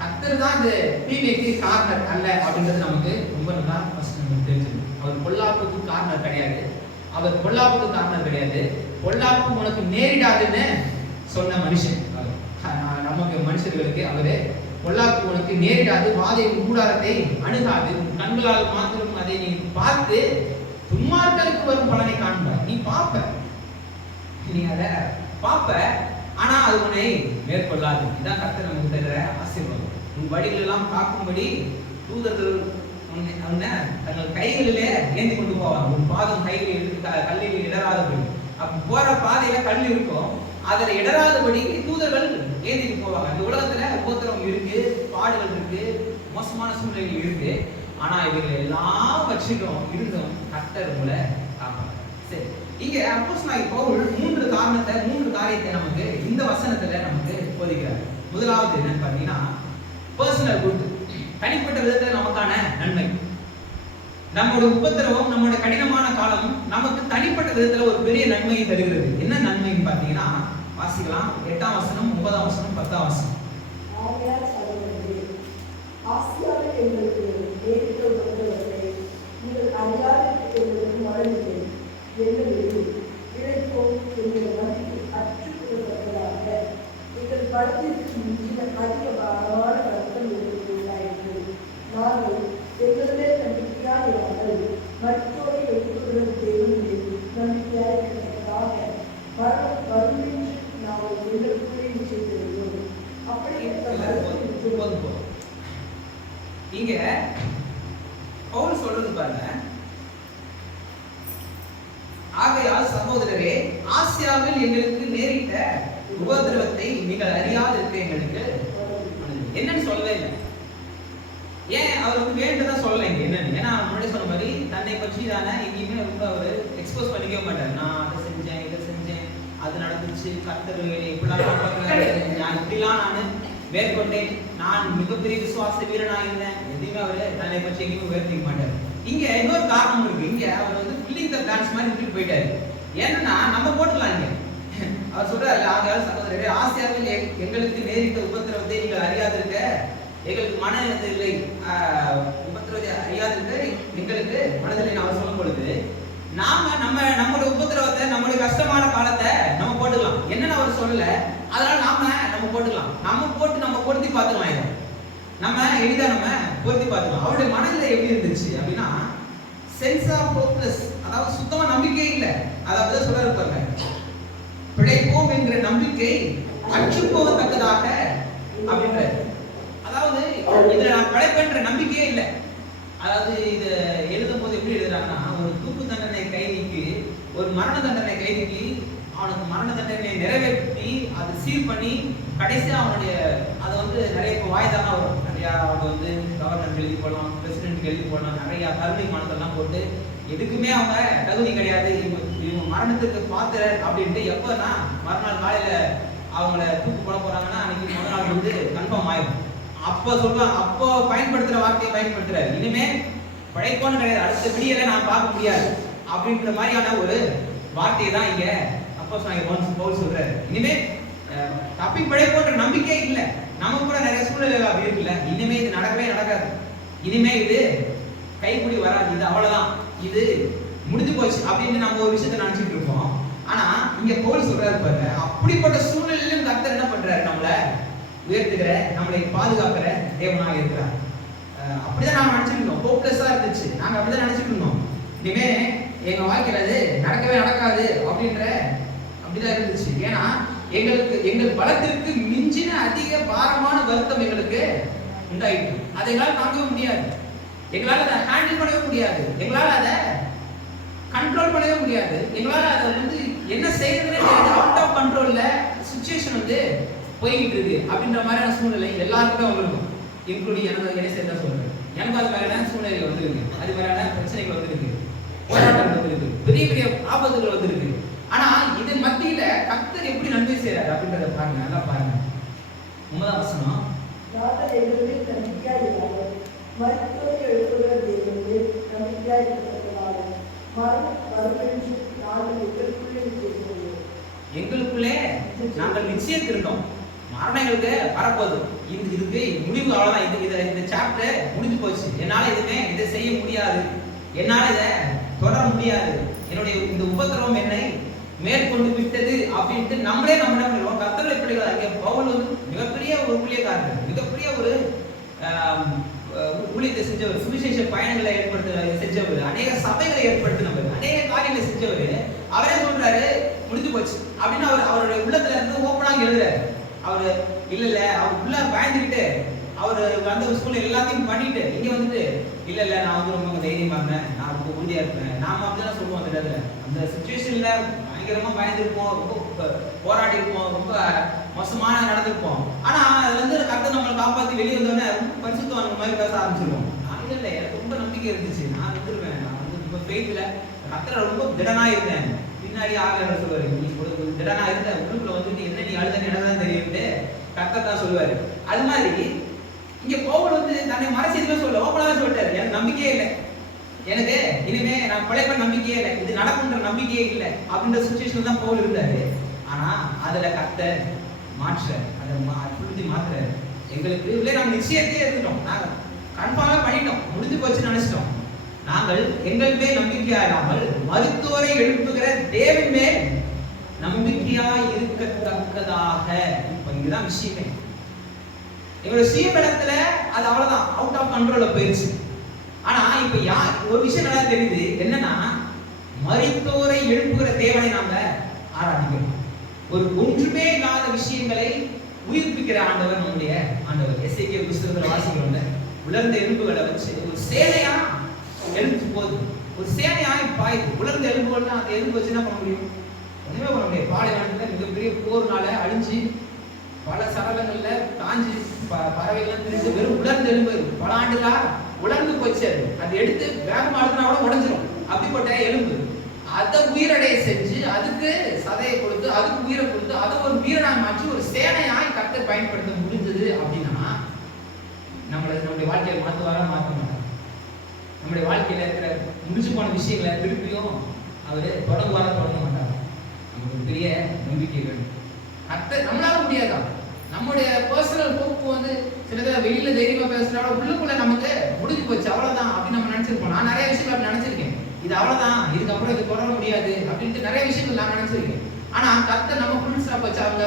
கர்த்தர் தான் இந்த தீமைக்கு காரணர் அல்ல அப்படின்றது நமக்கு ரொம்ப நல்லா ஃபர்ஸ்ட் நமக்கு தெரிஞ்சிடும். அவர் பொல்லாப்புக்கு காரணர் கிடையாது. அவர் பொல்லாப்புக்கு காரணர் கிடையாது. பொல்லாப்பு உனக்கு நேரிடாதுன்னு சொன்ன மனுஷன் நமக்கு மனுஷர்களுக்கு அவரு பொல்லாப்பு உனக்கு நேரிடாது, வாதை கூடாரத்தை அணுகாது, கண்களால் மாத்திரம் அதை நீ பார்த்து துன்மார்க்கருக்கு வரும் பலனை காண்பாய். நீ பார்ப்ப, நீ அதை பார்ப்ப, ஆனா அது உன்னை மேற்கொள்ளாது. இதான் கர்த்தர் நமக்கு தருகிற ஆசீர்வாதம். உன் வழிகள் எல்லாம் காக்கும்படி தூதர்கள் தங்கள் கைகளிலே ஏந்தி கொண்டு போவாங்க. உன் பாதம் கைகளில் கல்லில் இடராதபடி. அப்ப போற பாதையில கல் இருக்கும், அதுல இடராதபடி தூதர்கள் ஏந்திட்டு போவாங்க. இந்த உலகத்துல உபத்திரம் இருக்கு, பாடுகள் இருக்கு, மோசமான சூழ்நிலைகள் இருக்கு. ஆனா இவர்கள் எல்லாம் வச்சிடும் இருந்தும் கர்த்தர் உங்களை காப்பாங்க. சரி, இங்க அப்போஸ்தலனாகிய பவுல் மூன்று காரியத்தை நமக்கு இந்த வசனத்துல நமக்கு போதிக்கிறார். முதலாவது என்னன்னு பாத்தீங்கன்னா பர்சனல் குட், தனிப்பட்ட விதத்துல நமக்கான நன்மை. நம்முடைய உபத்திரவம், நம்முடைய கடினமான காலம் நமக்கு தனிப்பட்ட விதத்துல ஒரு பெரிய நன்மையை தருகிறது. என்ன நன்மைன்னு பாத்தீங்கன்னா வாசிக்கலாம். 8ஆம் வசனம், 9ஆம் வசனம், 10ஆம் வசனம். ஆசியாவில் எங்களுக்கு நேரிட்ட உபத்திரவத்தை நீங்கள் அறியாத எங்களுக்கு மறந்து எங்களுக்கு இழைப்போம் எங்கள் மதிப்பு அற்றுக்கொள்ளப்பட்டதாக எங்கள் படத்திற்கு மிஞ்சின அதிக பாரமான வருத்தம் எங்களுக்கு உண்டாயிற்று. நாங்கள் எங்களுடைய நம்பிக்கையாக இல்லாமல் மற்றோரை எடுத்துக்கொள்வது தேவனில் நம்பிக்கையாக இருக்கிறதாக வரும் என்று நாங்கள் எங்களுக்குள்ளே செய்திருந்தோம். அப்படி இங்க பவுல் சொல்றது பாருங்க, ஆகையால் சகோதரரே, ஆசியாவில் எங்களுக்கு நேரிட்ட உபதிரவத்தை நீங்கள் அறியாதிருக்க எங்களுக்கு என்னன்னு சொல்லவே இல்லை. ஏன் அவர் வந்து வேண்டதான் சொல்லலை இங்க என்னன்னு. ஏன்னா முன்னாடி சொன்ன மாதிரி தன்னை பற்றி தானே எங்கேயுமே ரொம்ப அவர் எக்ஸ்போஸ் பண்ணிக்கவே மாட்டார். நான் அதை செஞ்சேன், இதை செஞ்சேன், அது நடந்துச்சு, கர்த்தர் இப்படிலாம் நான் இப்படிலாம் நான் மேற்கொண்டேன், நான் மிகப்பெரிய விசுவாச வீரனாக இருந்தேன், எதையுமே அவரு தன்னை பற்றி எங்கேயுமே உயர்த்திக்க மாட்டார். இங்க இன்னொரு காரணம் இருக்கு. இங்க அவர் வந்து ஃபில்லிங் த பிளான்ஸ் மாதிரி விட்டுட்டு போயிட்டாரு. ஏன்னா நம்ம போட்டுலாம் இங்க அவர் சொல்றாரு, ஆகையால் சகோதரரே, ஆசியாவில் எங்களுக்கு நேரிட்ட உபத்திரவத்தை நீங்கள் அறியாதிருக்க எங்களுக்கு மனதில் இல்லை, உபத்திரவத்தை அறியாதிருக்க எங்களுக்கு மனதில் அவர் சொல்லும் பொழுது நாம நம்மளுடைய உபத்திரவத்தை, நம்மளுடைய கஷ்டமான காலத்தை நம்ம போட்டுக்கலாம். என்னன்னு அவர் சொல்லல, அதனால நம்ம போட்டுக்கலாம். நம்ம பொருத்தி பார்த்துக்கலாம். இதை நம்ம எளிதா நம்ம பொருத்தி பார்த்துக்கலாம். அவருடைய மனதில் எப்படி இருந்துச்சு அப்படின்னா சென்ஸ் ஆஃப் ஹோப்லெஸ், அதாவது சுத்தமா நம்பிக்கை இல்லை. அதாவது சொல்ல இருப்பாங்க, பிழைப்போம் என்கிற நம்பிக்கை அற்று போகத்தக்கதாக அப்படின்ற, அதாவது இதுல நான் பிழைப்பேன்ற நம்பிக்கையே இல்லை. அதாவது இதை எழுதும் போது எப்படி எழுதுறாங்கன்னா, ஒரு தூக்கு தண்டனை கைதிக்கு, ஒரு மரண தண்டனை கைதிக்கு மரண தண்டனை நிறைவேற்றி அதை சீல் பண்ணி கடைசியா அவனுடைய அதை வந்து நிறைய இப்போ வாய்தானா வரும். நிறைய அவங்க வந்து கவர்னர் எழுதி போடலாம், பிரசிடென்ட் எழுதி போடலாம், நிறைய கருணை மனதெல்லாம் போட்டு எதுக்குமே அவங்க தகுதி கிடையாது, இவங்க மரணத்துக்கு பாத்திரர் அப்படின்ட்டு எப்பன்னா மறுநாள் காலையில அவங்கள தூக்கு போட போறாங்கன்னா அன்னைக்கு முதல் நாள் வந்து கன்ஃபார்ம் ஆயிடும். அப்போ சொல்லுவாங்க, அப்போ பயன்படுத்துற வார்த்தையை பயன்படுத்துறாரு, இனிமே படைப்போன்னு கிடையாது, அடுத்த விடியலை நான் பார்க்க முடியாது அப்படின்ற மாதிரியான ஒரு வார்த்தையை தான் இங்க அப்போஸ்தலனாகிய பவுல் சொல்றாரு. இனிமே தப்பி பிழைப்போன்ற நம்பிக்கை இல்லை. நமக்கு கூட நிறைய சூழ்நிலைகள் அப்படி இருக்குல்ல, இனிமே இது நடக்கவே நடக்காது, இனிமே இது கைப்பிடி வராது, இது அவ்வளவுதான், இது முடிஞ்சு போச்சு அப்படின்னு நம்ம ஒரு விஷயத்தை நினைச்சிட்டு இருப்போம். ஆனா இங்க பவுல் சொல்றாரு பாருங்க, அப்படிப்பட்ட சூழ்நிலையிலும் கர்த்தர் என்ன பண்றாரு, நம்மளை உயர்த்துகிற, நம்மளை பாதுகாக்கிற தேவனாக இருக்கிறார். அப்படிதான் நாம நினைச்சிட்டு இருந்தோம், ஹோப்லெஸ்ஸா இருந்துச்சு, நாங்க அப்படிதான் நினைச்சிட்டு இருந்தோம். இனிமே எங்க வாழ்க்கையில அது நடக்கவே நடக்காது அப்படிதான் இருந்துச்சு. ஏன்னா எங்கள் பலத்திற்கு மிஞ்சின அதிக பாரமான வருத்தம் எங்களுக்கு உண்டாயிட்டு, அதை எங்களால் தாங்கவே முடியாது, எங்களால் அதை ஹேண்டில் பண்ணவே முடியாது, எங்களால் அதை கண்ட்ரோல் பண்ணவே முடியாது, எங்களால் அதை வந்து என்ன செய்யறதுன்னு அவுட் ஆஃப் கண்ட்ரோல்ல சுச்சுவேஷன் வந்து போய்கிட்டு இருக்கு அப்படின்ற மாதிரியான சூழ்நிலை எல்லாருக்குமே வந்துருக்கும். இன்க்ளூடிங் என்ன சேர்ந்தா சொல்றேன், எனக்கு அது மாதிரியான சூழ்நிலை வந்துருக்கு, அது மாதிரியான பிரச்சனைகள் வந்துருக்கு, போராட்டம் வந்துருக்கு, பெரிய பெரிய ஆபத்துகள் வந்துருக்கு. ஆனா இதன் மத்தியில கர்த்தர் எப்படி நன்மை செய்யறாரு அப்படின்றத பாருங்க, நல்லா பாருங்க. 9ஆம் வசனம், நாங்கள் எங்களுடைய நம்பிக்கையாய் இருக்கிறார்கள், மருத்துவரை எழுப்புகிற தேவனுடைய நம்பிக்கையாய் இருக்கிறதுனால மரணம் வரும் என்று நாங்கள் எங்களுக்குள்ளே நாங்கள் நிச்சயத்திருந்தோம், மரணம் எங்களுக்கு வரப்போகுது, இதுக்கு முடிவு அவ்வளவுதான், இந்த சாப்டர் முடிஞ்சு போச்சு, என்னால எதுவுமே இதை செய்ய முடியாது, என்னால இதை தொடர முடியாது, என்னுடைய இந்த உபத்திரவம் என்னை மேற்கொண்டு விட்டது அப்படின்ட்டு நம்மளே நம்ம என்ன பண்ணுவோம், கர்த்தரை பிள்ளைகள். அங்கே பவுல் வந்து மிகப்பெரிய ஒரு ஊழியக்காரர், மிகப்பெரிய ஒரு ஊழியத்தை செஞ்சவர், சுவிசேஷ பயணங்களை செஞ்சவர், அநேக சபைகளை ஏற்படுத்தினவர், அநேக காரியங்களை செஞ்சவர். அவரே சொல்றாரு முடிஞ்சு போச்சு அப்படின்னு அவருடைய உள்ளத்துல இருந்து ஓப்பனாக எழுதுறாரு. அவரு இல்ல அவர் உள்ள பயந்துக்கிட்டு அவரு அந்த சூழ்நிலை எல்லாத்தையும் பண்ணிட்டு இங்க வந்துட்டு இல்ல நான் வந்து ரொம்ப தைரியமா இருந்தேன், நான் ரொம்ப உறுதியா இருப்பேன், நாம அப்படிதான் சொல்லுவோம். அந்த இடத்துல அந்த சுச்சுவேஷன்ல பயங்கரமா பயந்துருப்போம், ரொம்ப போராடி இருப்போம், ரொம்ப மோசமான நடந்திருப்போம். ஆனா அதுல இருந்து கர்த்தர் நம்மளை காப்பாத்தி வெளியே வந்தோடனே ரொம்ப பரிசுத்தவான் மாதிரி பேச ஆரம்பிச்சிருவோம். நான் இல்ல எனக்கு ரொம்ப நம்பிக்கை இருந்துச்சு, நான் வந்துருவேன், நான் வந்து ரொம்ப ஃபெய்த்ல கர்த்தரை ரொம்ப திடனா இருந்தேன். பின்னாடி ஆகிற சொல்லுவாரு, நீ திடனா இருந்த உங்களுக்குள்ள வந்து நீ என்ன நீ அழுதன்னு எனக்கு தான் தெரியும்ட்டு கர்த்தர் தான் சொல்லுவாரு. அது மாதிரி இங்க பவுல் வந்து தன்னை மறைச்சு எதுவுமே சொல்ல, ஓப்பனாக சொல்லிட்டாரு, எனக்கு நம்பிக்கையே இல்லை, எனக்கு இனிமே நான் பிழைப்ப நம்பிக்கையே இல்லை, இது நடக்குன்ற நம்பிக்கையே இல்லை அப்படின்ற சுச்சுவேஷன் தான் பவுல் இருந்தாரு. ஆனா அதுல கர்த்தர் மாற்ற அதை புரிஞ்சு மாத்துறாரு. எங்களுக்கு இல்லை நம்ம நிச்சயத்தையே இருந்துட்டோம், நாங்கள் கன்ஃபார்மா பண்ணிட்டோம், முடிஞ்சு போச்சுன்னு நினைச்சிட்டோம். நாங்கள் எங்கள் மேல் நம்பிக்கையா இல்லாமல் மருத்துவரை எழுப்புகிற தேவன் மேல் நம்பிக்கையா இருக்கத்தக்கதாக. இப்ப இங்கதான் விஷயமே, எங்களோட சுயபலத்துல அது அவ்வளவுதான், அவுட் ஆஃப் கண்ட்ரோல்ல போயிருச்சு. ஆனா இப்ப ஒரு விஷயம் நல்லா தெரியுது, என்னன்னா மரித்தோரை எழுப்புகிற தேவனை நாம ஆராதிக்கிறோம். ஒரு ஒன்றுமே இல்லாத விஷயங்களை உயிர்ப்பிக்கிற ஆண்டவர் நம்முடைய ஆண்டவர். எசேக்கியேல் புத்தகத்துல வாசிக்கிறோம்ல, உலர்ந்த எலும்புகளை வச்சு ஒரு சேனையா எழுந்து போகுது, ஒரு சேனையாய் பாயுது. உலர்ந்த எலும்புகள்னா அந்த எலும்பு வச்சு என்ன பண்ண முடியும், ஒண்ணுமே பண்ண முடியாது. பாலைவனத்துல மிகப்பெரிய போர்னால அழிஞ்சு பல சடலங்கள்ல காஞ்சி பறவைகள் தெரிஞ்சு வெறும் உலர்ந்த எலும்பு பல ஆண்டுகளா உலர்ந்து போச்சு. அது எடுத்து வேகமா அழுத்தினா கூட உடஞ்சிரும். அப்படிப்பட்ட எலும்பு அதை உயிரடைய செஞ்சு அதுக்கு சதையை கொடுத்து அதுக்கு உயிரை கொடுத்து அதை ஒரு வீரனாக மாற்றி ஒரு சேனையாய் கர்த்தர் பயன்படுத்த முடிஞ்சது அப்படின்னா நம்முடைய வாழ்க்கையை மாற்றுவாரா மாற்ற மாட்டார். நம்முடைய வாழ்க்கையில இருக்கிற முடிச்சு போன விஷயங்களை திருப்பியும் அவரு தொடங்குவாரா தொடங்க மாட்டார். நமக்கு பெரிய நம்பிக்கை வேணும். கர்த்தர் நம்மளால முடியாதா, நம்முடைய பர்சனல் போக்கு வந்து சில பேர் வெளியில தைரியமா பேசுறாங்க, உள்ளுக்குள்ள நமக்கு முடிஞ்சு போச்சு அவ்வளவுதான் அப்படின்னு நம்ம நினைச்சிருப்போம். நான் நிறைய விஷயங்கள் அப்படி நினைச்சிருக்கேன், இது அவ்வளவுதான், இதுக்கப்புறம் இது தொடர முடியாது அப்படின்ட்டு நிறைய விஷயங்கள் நான் நினைச்சிருக்கேன். ஆனா கர்த்தர் நம்ம ஃபுல் ஸ்டாப் வச்சு அவங்க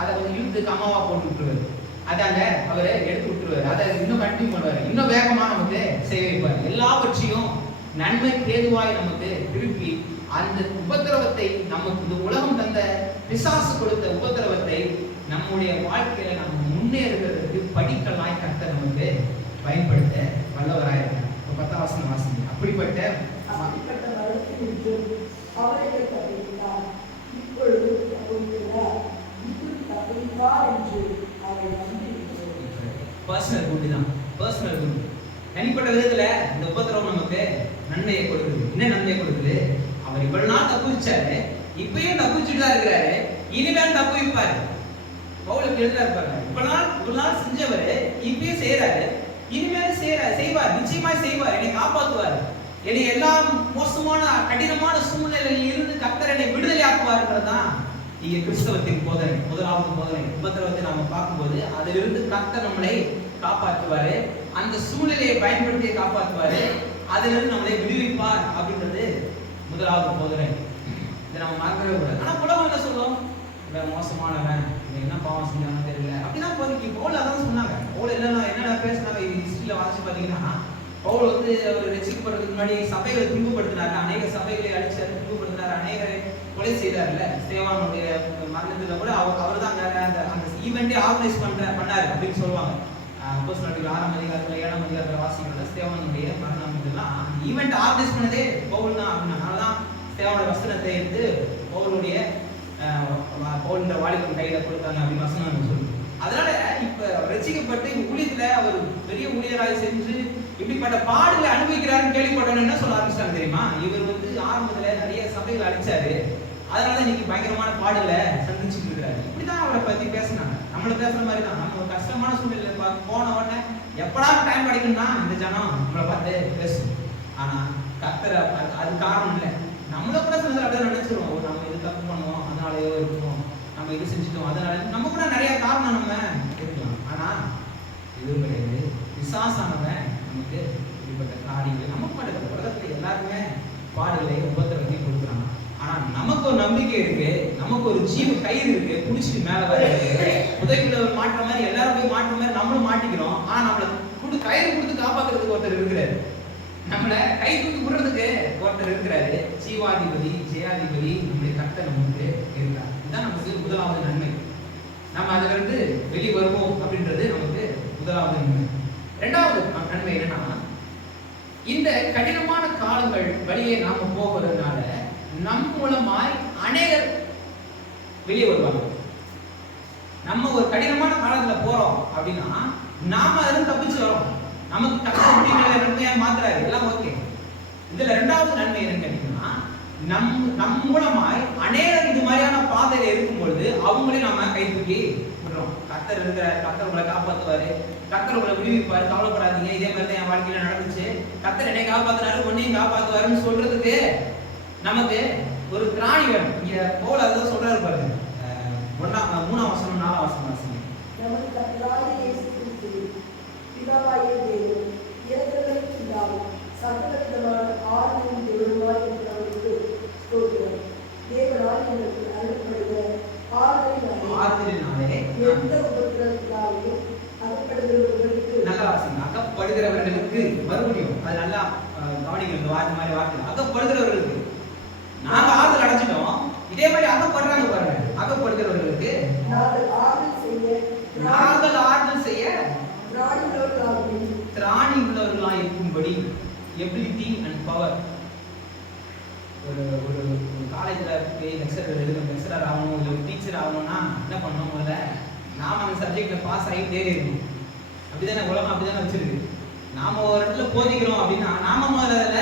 அதை கொஞ்சம் இழுத்துக்கு அம்மாவா போட்டு விட்டுருவாரு, அதாங்க அவரை எடுத்து விட்டுருவாரு, அதை இன்னும் கண்டினியூ பண்ணுவாரு, இன்னும் வேகமா நமக்கு செய்ய வைப்பார். எல்லாவற்றையும் நன்மை கேதுவாய் நமக்கு திருப்பி அந்த உபத்திரவத்தை நமக்கு இந்த உலகம் தந்த பிசாசு கொடுத்த உபத்திரவத்தை நம்முடைய வாழ்க்கையில நம்ம முன்னேறுகிறதுக்கு படிக்கலாய் கர்த்தர் நமக்கு பயன்படுத்த வல்லவராயிருக்கார். 10ஆம் வசனம் வாசிங்க. அப்படிப்பட்ட மரணத்தில் அவரை தப்பித்தார். இப்பொழுது இருக்கிறார் என்று அவரை நம்பியிருக்கிறோம். பர்சனல் குட் தான், பர்சனல் குட். தனிப்பட்ட விதத்துல இந்த உபத்திரவம் நமக்கு நன்மையை கொடுக்குது. என்ன நன்மையை கொடுக்குது? அவர் இவ்வளவு நாள் தப்புச்சாரு, இப்பயும் தப்புச்சுட்டு தான் இருக்கிறாரு, இனிமேல் தப்பு வைப்பாரு. பவுலுக்கு எழுதுறாரு பாருங்க, இவ்வளவு நாள் செஞ்சவர் இப்பயும் செய்யறாரு, இனிமேல் செய்வார், நிச்சயமா செய்வார், என்னை காப்பாற்றுவார், என்னை எல்லா மோசமான கடினமான சூழ்நிலையில் இருந்து கர்த்தர் என்னை விடுதலை ஆக்குவார்ன்றதுதான் இங்க கிறிஸ்தவத்தின் போதனை. முதலாவது போதனை உபத்திரவத்தை நாம பார்க்கும்போது அதிலிருந்து கர்த்தர் நம்மளை காப்பாற்றுவாரு, அந்த சூழ்நிலையை பயன்படுத்தி காப்பாற்றுவாரு, அதிலிருந்து நம்மளை விடுவிப்பார் அப்படின்றது முதலாவது போதனை. இதை நம்ம மறக்கவே கூடாது. ஆனா உலகம் என்ன சொல்லும்? இவன் மோசமானவன், இவன் என்ன பாவம் செஞ்சான்னு தெரியல அப்படின்னா போதிக்கு. பவுல் அதான் சொன்னாங்க. பவுல் என்னென்ன பேசினாங்க ஹிஸ்டரியில வாசிச்சு பாத்தீங்கன்னா, பவுல் வந்து அவர் ரட்சிக்கப்படுறதுக்கு முன்னாடி சபைகளை துன்பப்படுத்தினாரு, அநேக சபைகளை அழிச்சாரு, துன்பப்படுத்தினார், அநேகரை கொலை செய்தார்ல. ஸ்தேவானுடைய மரணத்துல கூட அவர் தான் அந்த ஈவெண்ட்டே ஆர்கனைஸ் பண்ணாரு அப்படின்னு சொல்லுவாங்க. அப்போஸ்தலர்கள் 6ஆம் அதிகாரத்துல 7ஆம் அதிகாரத்துல வாசிக்கிறத ஸ்தேவானுடைய மரணம் இதெல்லாம் ஈவெண்ட் ஆர்கனைஸ் பண்ணதே பவுல் தான் அப்படின்னா. அதனாலதான் ஸ்தேவானுடைய வசனத்தை எடுத்து பவுலுடைய பவுலுடைய வாலிபன் கையில கொடுத்தாங்க அப்படின்னு வசனம் சொல்லுது. அதனால இப்ப ரட்சிக்கப்பட்டு ஊழியத்துல அவர் பெரிய ஊழியராக செஞ்சு இப்படிப்பட்ட பாடுகளை அனுபவிக்கிறாருன்னு கேள்விப்பட்டவங்க என்ன சொல்ல ஆரம்பிச்சாங்க தெரியுமா? இவர் வந்து ஆரம்பத்துல நிறைய சபைகளை அழிச்சாரு, அதனால இன்னைக்கு பயங்கரமான பாடுகளை சந்திச்சுட்டு இருக்கிறாரு. இப்படிதான் அவரை பத்தி பேசினாங்க. நம்மள பேசுற மாதிரி தான். நம்ம ஒரு கஷ்டமான சூழ்நிலை போன உடனே எப்படா டைம் கிடைக்கும்னா இந்த ஜனம் நம்மளை பார்த்து பேசும். ஆனா கர்த்தர் அது காரணம் இல்லை. நம்மள கூட சில அப்படியே நினைச்சிருவோம், நம்ம இது தப்பு பண்ணுவோம் அதனாலயோ இருக்கும், நம்ம இது செஞ்சுட்டோம் அதனால, நம்ம கூட நிறைய காரணம் நம்ம இருக்கலாம். ஆனா இது கிடையாது. விசாசானவன் நமக்கு இப்படிப்பட்ட காரியங்கள் நமக்கு மட்டும் உலகத்துல எல்லாருமே பாடுகளை உபத்திரத்தை கொடுக்குறாங்க. ஆனா நமக்கு ஒரு நம்பிக்கை இருக்கு, நமக்கு ஒரு ஜீவ கயிறு இருக்கு, புடிச்சிட்டு மேல வர உதவிக்குள்ள மாற்ற மாதிரி எல்லாரும் போய் மாற்ற மாதிரி நம்மளும் மாட்டிக்கிறோம். ஆனா நம்மள கயிறு கொடுத்து காப்பாத்துறதுக்கு ஒருத்தர் இருக்கிறாரு, நம்மள கை தூக்கி விடுறதுக்கு ஒருத்தர் இருக்கிறாரு. ஜீவாதிபதி ஜெயாதிபதி நம்முடைய கர்த்தர் நமக்கு இருக்கிறார். இதுதான் நமக்கு முதலாவது நன்மை. நம்ம அதுல இருந்து வெளியே வருவோம் அப்படின்றது நமக்கு முதலாவது நன்மை. இரண்டாவது நன்மை என்னன்னா, இந்த கடினமான காலங்கள் வழியே நாம போகிறதுனால நம் மூலமாய் அநேகர் வெளியே வருவாங்க. நம்ம ஒரு கடினமான காலத்துல போறோம் அப்படின்னா நாம அதிலிருந்து தப்பிச்சு வரோம். நமக்கு கஷ்டம் நன்மையா மாத்துறாரு, எல்லாம் ஓகே. இதுல இரண்டாவது நன்மை என்னன்னு கேட்டீங்கன்னா, நம் மூலமாய் அநேகர் இது மாதிரியான பாதையில இருக்கும் பொழுது அவங்களையும் நாம கை தூக்கி விடுறோம். கர்த்தர் இருக்கிறார், கர்த்தர் உங்களை காப்பாற்றுவாரு, கர்த்தர் உங்களை விடுவிப்பாரு, கவலைப்படாதீங்க, இதே மாதிரி தான் என் வாழ்க்கையில நடந்துச்சு, கர்த்தர் என்னை காப்பாத்துறாரு, உன்னையும் காப்பாத்துவாருன்னு சொல்றதுக்கு நமக்கு ஒரு திராணி வேணும். இங்க பவுல் அதான் சொல்றாரு பாருங்க, 3ஆம் வசனம் 4ஆம் வசனம் வாசிங்க. நமது கர்த்தராகிய இயேசு கிறிஸ்து பிதாவாகிய தேவன் இரக்கங்களின் பிதாவும் சகலவிதமான ஆறுதலின் தேவனுமாய் இருக்கிறவருக்கு ஸ்தோத்திரம். தேவனால் எங்களுக்கு அருளப்படுகிற ஆறுதலினாலே எந்த உபத்திரவத்தினாலும் அகப்படுகிறவர்களுக்கு, நல்லா வாசிங்க, அகப்படுகிறவர்களுக்கு. மறுபடியும் அது நல்லா கவனிக்கணும். இந்த வார்த்தை மாதிரி வார்த்தை அகப்படுகிறவர்களுக்கு. நாங்க ஆறுதல் அடைஞ்சிட்டோம், இதே மாதிரி அகப்படுறாங்க பாருங்க. அகப்படுகிறவர்களுக்கு நாங்கள் ஆறுதல் செய்ய திராணி உள்ளவர்களாக இருக்கும்படி எபிலிட்டி அண்ட் பவர். ஒரு காலேஜ்ல போய் லெக்சரர் ஆகணும், இல்லை டீச்சர் ஆகணும்னா என்ன பண்ணணும்? முதல்ல நாம அந்த சப்ஜெக்ட்ல பாஸ் ஆகி தேறி இருக்கணும். அப்படிதானே உலகம் அப்படிதானே வச்சிருக்கு. நாம ஒரு இடத்துல போதிக்கிறோம் அப்படின்னா நாம முதல்ல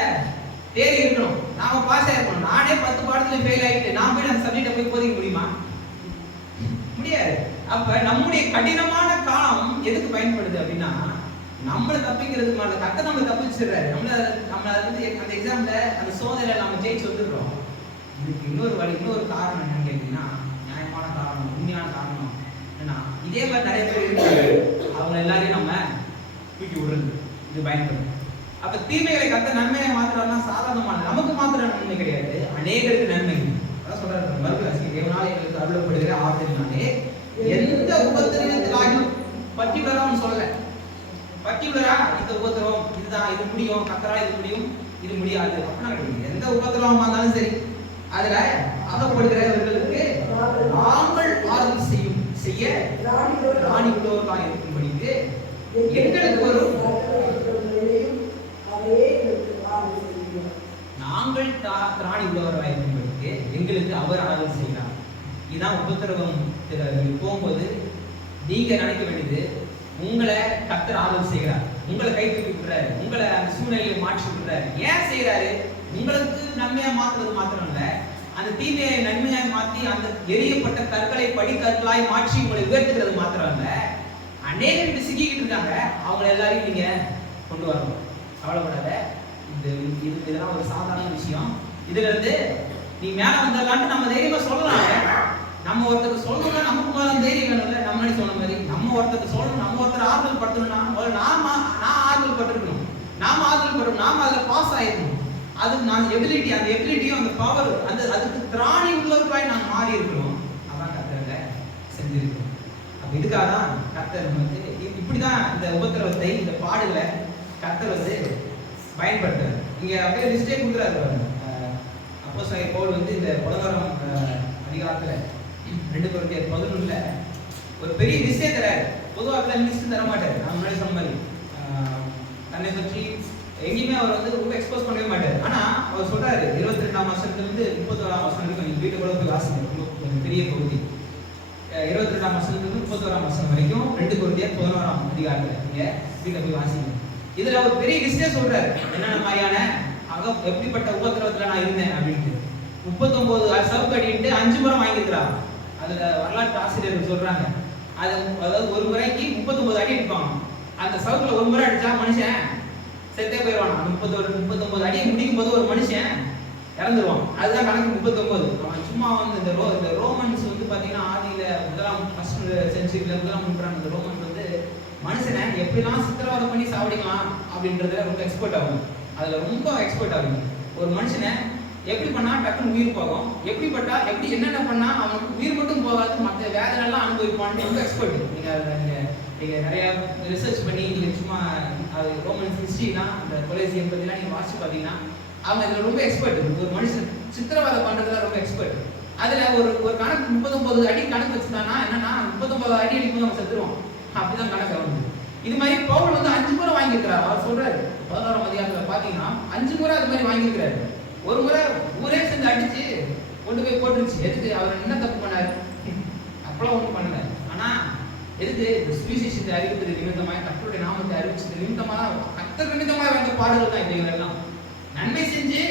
தேறி இருக்கணும், நாம பாஸ் ஆயிருக்கணும். நானே 10 பாடத்துல ஃபெயில் ஆகிட்டு நான் போய் அந்த சப்ஜெக்டை போய் போதிக்க முடியுமா? முடியாது. அப்ப நம்முடைய கடினமான காலம் எதுக்கு பயன்படுது அப்படின்னா, நம்மளை தப்பிக்கிறதுக்கு அந்த கர்த்தர் நம்மளை தப்பிச்சிடுறாரு. நம்ம வந்து அந்த எக்ஸாம்ல அந்த சோதனையில நம்ம ஜெயிச்சு வந்துடுறோம். இதுக்கு இன்னொரு காரணம் என்னன்னு கேட்டீங்கன்னா, நியாயமான காரணம், உண்மையான காரணம் என்னன்னா, இதே மாதிரி நிறைய பேர் இருக்காங்க, அவங்க எல்லாரையும் நம்ம தூக்கி விடுறது இது பயன்படுது. அப்ப தீமைகளை கர்த்தர் நன்மையை மாத்திரம்னா சாதாரணமான நமக்கு மாத்திர நன்மை கிடையாது, அநேகருக்கு நன்மை. அதான் சொல்றாரு மறுபடியும், தேவனால எங்களுக்கு அருளப்படுகிற ஆறுதலினாலே எந்த உபத்திரவத்திலாயும் பர்டிகுலரா சொல்லல. பர்டிகுலரா இந்த உபத்திரவம் இதுதான், இது முடியும், கர்த்தரா இது முடியும், இது முடியாது அப்படின்னா கிடையாது. எந்த உபத்திரவமா இருந்தாலும் சரி, அதுல அகப்படுகிறவர்களுக்கு நாங்கள் ஆறுதல் செய்ய ராணி உள்ளவர்களாக இருக்கும்படிக்கு எங்களுக்கு ஒரு நாங்கள் திராணி உள்ளவர்களாக இருக்கும்படிக்கு எங்களுக்கு அவர் ஆறுதல் செய்கிறார். இதுதான் உபத்திரவம் போகும்போது நீங்க நினைக்க வேண்டியது, உங்களை கர்த்தர் ஆதரவு செய்கிறார், உங்களை கை தூக்கி விடுறாரு, உங்களை அந்த சூழ்நிலையை மாற்றி விடுறாரு. ஏன் செய்யறாரு? உங்களுக்கு நன்மையா மாத்துறது மாத்திரம் இல்ல, அந்த தீமையை நன்மையாய் மாற்றி அந்த எரியப்பட்ட கற்களை படிக்கற்களாய் மாற்றி உங்களை உயர்த்துகிறது மாத்திரம் இல்ல, அநேகர் இப்படி சிக்கிக்கிட்டு இருக்காங்க, அவங்க எல்லாரையும் நீங்க கொண்டு வரணும். கவலைப்படாத. இதெல்லாம் ஒரு சாதாரண விஷயம். இதுல இருந்து நீ மேல வந்துடலான்ட்டு நம்ம தைரியமா சொல்லலாம். நம்ம ஒருத்தருக்கு சொல்லணும்னா நமக்கு மேல தைரியம் வேணும்ல. நம்ம சொன்ன மாதிரி நம்ம ஒருத்தருக்கு சொல்லணும், நம்ம ஒருத்தர் ஆறுதல் படுத்தணும்னா நான் ஆறுதல் பட்டிருக்கணும், நாம ஆறுதல் படணும், நாம அதுல பாஸ் ஆயிருக்கணும். அதுக்கு நான் எபிலிட்டி, அந்த எபிலிட்டியும் அந்த பவர், அதுக்கு திராணி உள்ளவர்களாய் நான் மாறி இருக்கணும். அதான் கர்த்தர்ல செஞ்சிருக்கணும். அப்ப இதுக்காக தான் கர்த்தர் வந்து இப்படிதான் இந்த உபத்திரவத்தை, இந்த பாடுகளை கர்த்தர் வந்து பயன்படுத்துறாரு. இங்க அப்படியே லிஸ்டே கொடுக்குறாரு பாருங்க. அப்போஸ்தலன் பவுல் வந்து இந்த புலவரம் அதிகாரத்துல 2 கொரிந்தியர் 11ல ஒரு பெரிய லிஸ்டே தராரு. பொதுவாக லிஸ்ட் தர மாட்டாரு. நான் முன்னாடி சொன்ன மாதிரி தன்னை பற்றி எங்கேயுமே அவர் வந்து ரொம்ப எக்ஸ்போஸ் பண்ணவே மாட்டார். ஆனா அவர் சொல்றாரு 22ஆம் வசனத்துல இருந்து 31ஆம் வசனம் வரைக்கும் நீங்க வீட்டு கூட போய் வாசிங்க. ரொம்ப பெரிய பகுதி. 22ஆம் வசனத்துல இருந்து 31ஆம் வசனம் வரைக்கும் 2 கொரிந்தியர் 11ஆம் அதிகாரத்துல நீங்க வீட்டை போய் வாசிங்க. இதுல ஒரு பெரிய லிஸ்டே சொல்றாரு, என்னென்ன மாதிரியான எப்படிப்பட்ட உபத்திரவத்துல நான் இருந்தேன் அப்படின்ட்டு. 39 சவுக்கு அடிட்டு 5 முறை வாங்கியிருக்கிறாங்க. அதுல வரலாற்று ஆசிரியர்கள் சொல்றாங்க, அதாவது ஒரு முறைக்கு 39 அடி அடிப்பாங்க. அந்த சவுக்குல ஒரு முறை அடிச்சா மனுஷன் செத்தே போயிடுவான். அந்த 39 அடியை முடிக்கும் போது ஒரு மனுஷன் இறந்துருவான். அதுதான் கணக்கு 39. அவன் சும்மா வந்து இந்த ரோமன்ஸ் வந்து பாத்தீங்கன்னா ஆதியில ஃபர்ஸ்ட் செஞ்சுரியில முதலாம் நூற்றாண்டு ரோமன்ஸ் வந்து மனுஷனை எப்படிலாம் சித்திரவதை பண்ணி சாவடிக்கலாம் அப்படின்றதுல ரொம்ப எக்ஸ்பர்ட் ஆகும். அதுல ரொம்ப எக்ஸ்பர்ட் ஆகும். ஒரு மனுஷனை எப்படி பண்ணா டக்குன்னு உயிர் போகும், எப்படி என்னென்ன பண்ணா அவனுக்கு உயிர் மட்டும் போகாது, மற்ற வேதனை எல்லாம் அனுபவிப்பான்னு ரொம்ப எக்ஸ்பர்ட். நீங்க நிறைய ரிசர்ச் பண்ணி நீங்க சும்மா அது ரோமன் ஹிஸ்டரினா அந்த கொலேசியம் பத்திலாம் நீங்க வாசிச்சு பாத்தீங்கன்னா அவங்க இதுல ரொம்ப எக்ஸ்பர்ட். ஒரு மனுஷன் சித்திரவதை பண்றதுல ரொம்ப எக்ஸ்பர்ட். அதுல ஒரு கணக்கு 39 அடி கணக்கு வச்சுட்டானா என்னன்னா 39 அடி அடிக்கும் அவன் செத்துருவான். அப்படிதான் கணக்கு வந்து. இது மாதிரி பவுல் வந்து 5 முறை வாங்கியிருக்கிறார். அவர் சொல்றாரு 11ஆம் அதிகாரத்துல பாத்தீங்கன்னா 5 முறை அது மாதிரி வாங்கியிருக்கிறாரு. ஒரு முறை ஊரே சேர்ந்து அடிச்சு கொண்டு போய் போட்டுருச்சு. எதுக்கு? அவர் என்ன தப்பு பண்ணாரு? அப்பெல்லாம் ஒன்றும் பண்ணல. ஆனா எதுக்கு? சுவிசேஷத்தை அறிவிப்பது நிமித்தமாய், கர்த்தருடைய நாமத்தை அறிவிச்சது நிமித்தமா, கர்த்தர் நிமித்தமாய் வந்த பாடுகள் தான் இவைகள் எல்லாம். நன்மை செஞ்சு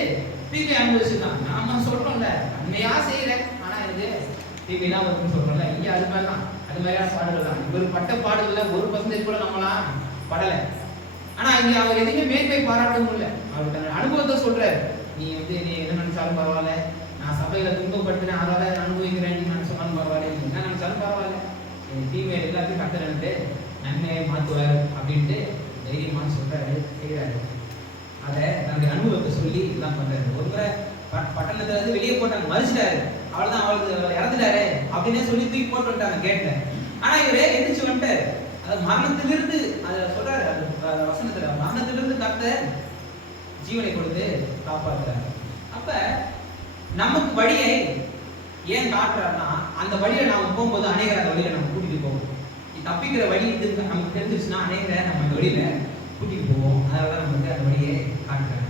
தீமை அனுபவிச்சுதான். நாம சொல்றோம்ல நன்மையா செய்யறேன், ஆனா இது தீமையெல்லாம் வருதுன்னு சொல்றோம்ல, இங்க அது மாதிரிதான், அது மாதிரியான பாடுகள் தான். இவர் பட்ட பாடுகள்ல 1% கூட நம்மளாம் படலை. ஆனா இங்க அவர் எதுவுமே மேன்மை பாராட்டவும் இல்லை. அவர் தன் அனுபவத்தை சொல்றாரு. நீ என்ன நினைச்சாலும் பரவாயில்ல, நான் சபையில துன்பப்படுத்தினேன், அதோட அனுபவிக்கிறேன், நீ நினைச்சாலும் பரவாயில்ல, நீ என்ன நினைச்சாலும் பரவாயில்ல, தீமை எல்லாத்தையும் கர்த்தர் எனக்கு நன்மையை மாற்றுவார் அப்படின்ட்டு தைரியமா சொல்றாரு, செய்யறாரு. அதை தன்னுடைய அனுபவத்தை சொல்லி இதெல்லாம் பண்றாரு. ஒரு முறை பட்டணத்துல இருந்து வெளியே போட்டாங்க, மறிச்சிட்டாரு, அவ்வளவுதான், அவளுக்கு இறந்துட்டாரு அப்படின்னே சொல்லி தூக்கி போட்டு வந்துட்டாங்க கேட்ல. ஆனா இவரே எந்திரிச்சு வந்துட்டாரு. அது மரணத்திலிருந்து அதை சொல்றாரு, அது வசனத்துல மரணத்திலிருந்து கர்த்தர் ஜீவனை கொடுத்து காப்பாற்றுறாரு. அப்ப நமக்கு வழியை ஏன் காட்டுறாருன்னா, அந்த வழியை நாம போகும்போது அநேகர் அந்த வழியில நம்ம கூட்டிட்டு போவோம். தப்பிக்கிற வழி இது நமக்கு தெரிஞ்சிருச்சுன்னா அநேகரை நம்ம அந்த வழியில கூட்டிட்டு போவோம். அதனால நமக்கு அந்த வழியை காட்டுறாரு.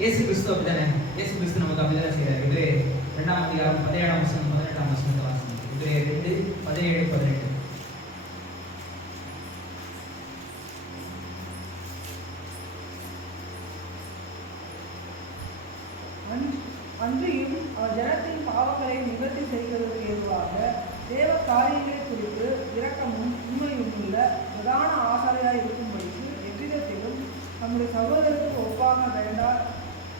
இயேசு கிறிஸ்து அப்படித்தானே. இயேசு கிறிஸ்து நமக்கு அப்படிதான் செய்யறாரு. இது 2ஆம் அதிகாரம் 17ஆம் வசனம் 18ஆம் வசனத்தை வாசிங்க. இது 2 17 18. அன்றியும் ஜனத்தின் பாவங்களை நிவர்த்தி செய்வதற்கு ஏதுவாக தேவ காரியங்களை குறித்து இரக்கமும் உண்மையும் உள்ள பிரதான ஆசாரியாய் இருக்கும்படிக்கு எவ்விதத்திலும் நம்முடைய சகோதரருக்கு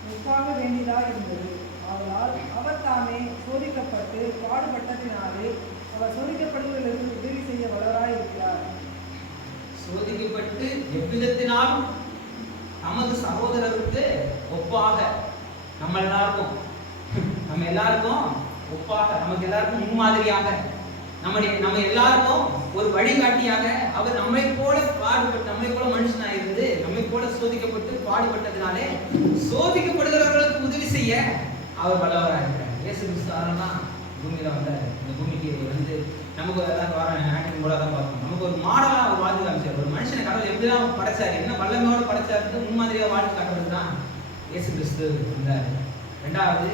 ஒப்பாக வேண்டியதா இருந்தது. ஆனால் அவர் தாமே சோதிக்கப்பட்டு பாடுபட்டதினாலே அவர் சோதிக்கப்படுவதற்கு உதவி செய்ய வல்லவராய் இருக்கிறார். சோதிக்கப்பட்டு எவ்விதத்தினாலும் நமது சகோதரருக்கு ஒப்பாக, நம்ம எல்லாருக்கும் ஒப்பாக, நமக்கு எல்லாருக்கும் முன்மாதிரியாக, நம்ம எல்லாருக்கும் ஒரு வழிகாட்டியாக அவர் நம்மை போல பாடுபட்டு, நம்மை போல மனுஷனாக இருந்து நம்மை போல சோதிக்கப்பட்டு பாடுபட்டதினாலே சோதிக்கப்படுகிறவர்களுக்கு உதவி செய்ய அவர் வல்லவராக இருக்கிறார். இயேசு கிறிஸ்து பூமியில வந்தார். இந்த பூமிக்கு வந்து நமக்கு ஞாயிற்று போல தான் பார்க்கணும். நமக்கு ஒரு மாடலா அவர் வாழ்ந்து காமிச்சார். ஒரு மனுஷனை கடவுள் எப்படிதான் படைச்சாரு, என்ன வல்லமையோட படைச்சாரு, முன்மாதிரியா வாழ்ந்து காட்டுறது தான் இயேசு கிறிஸ்து வந்தார். 2வது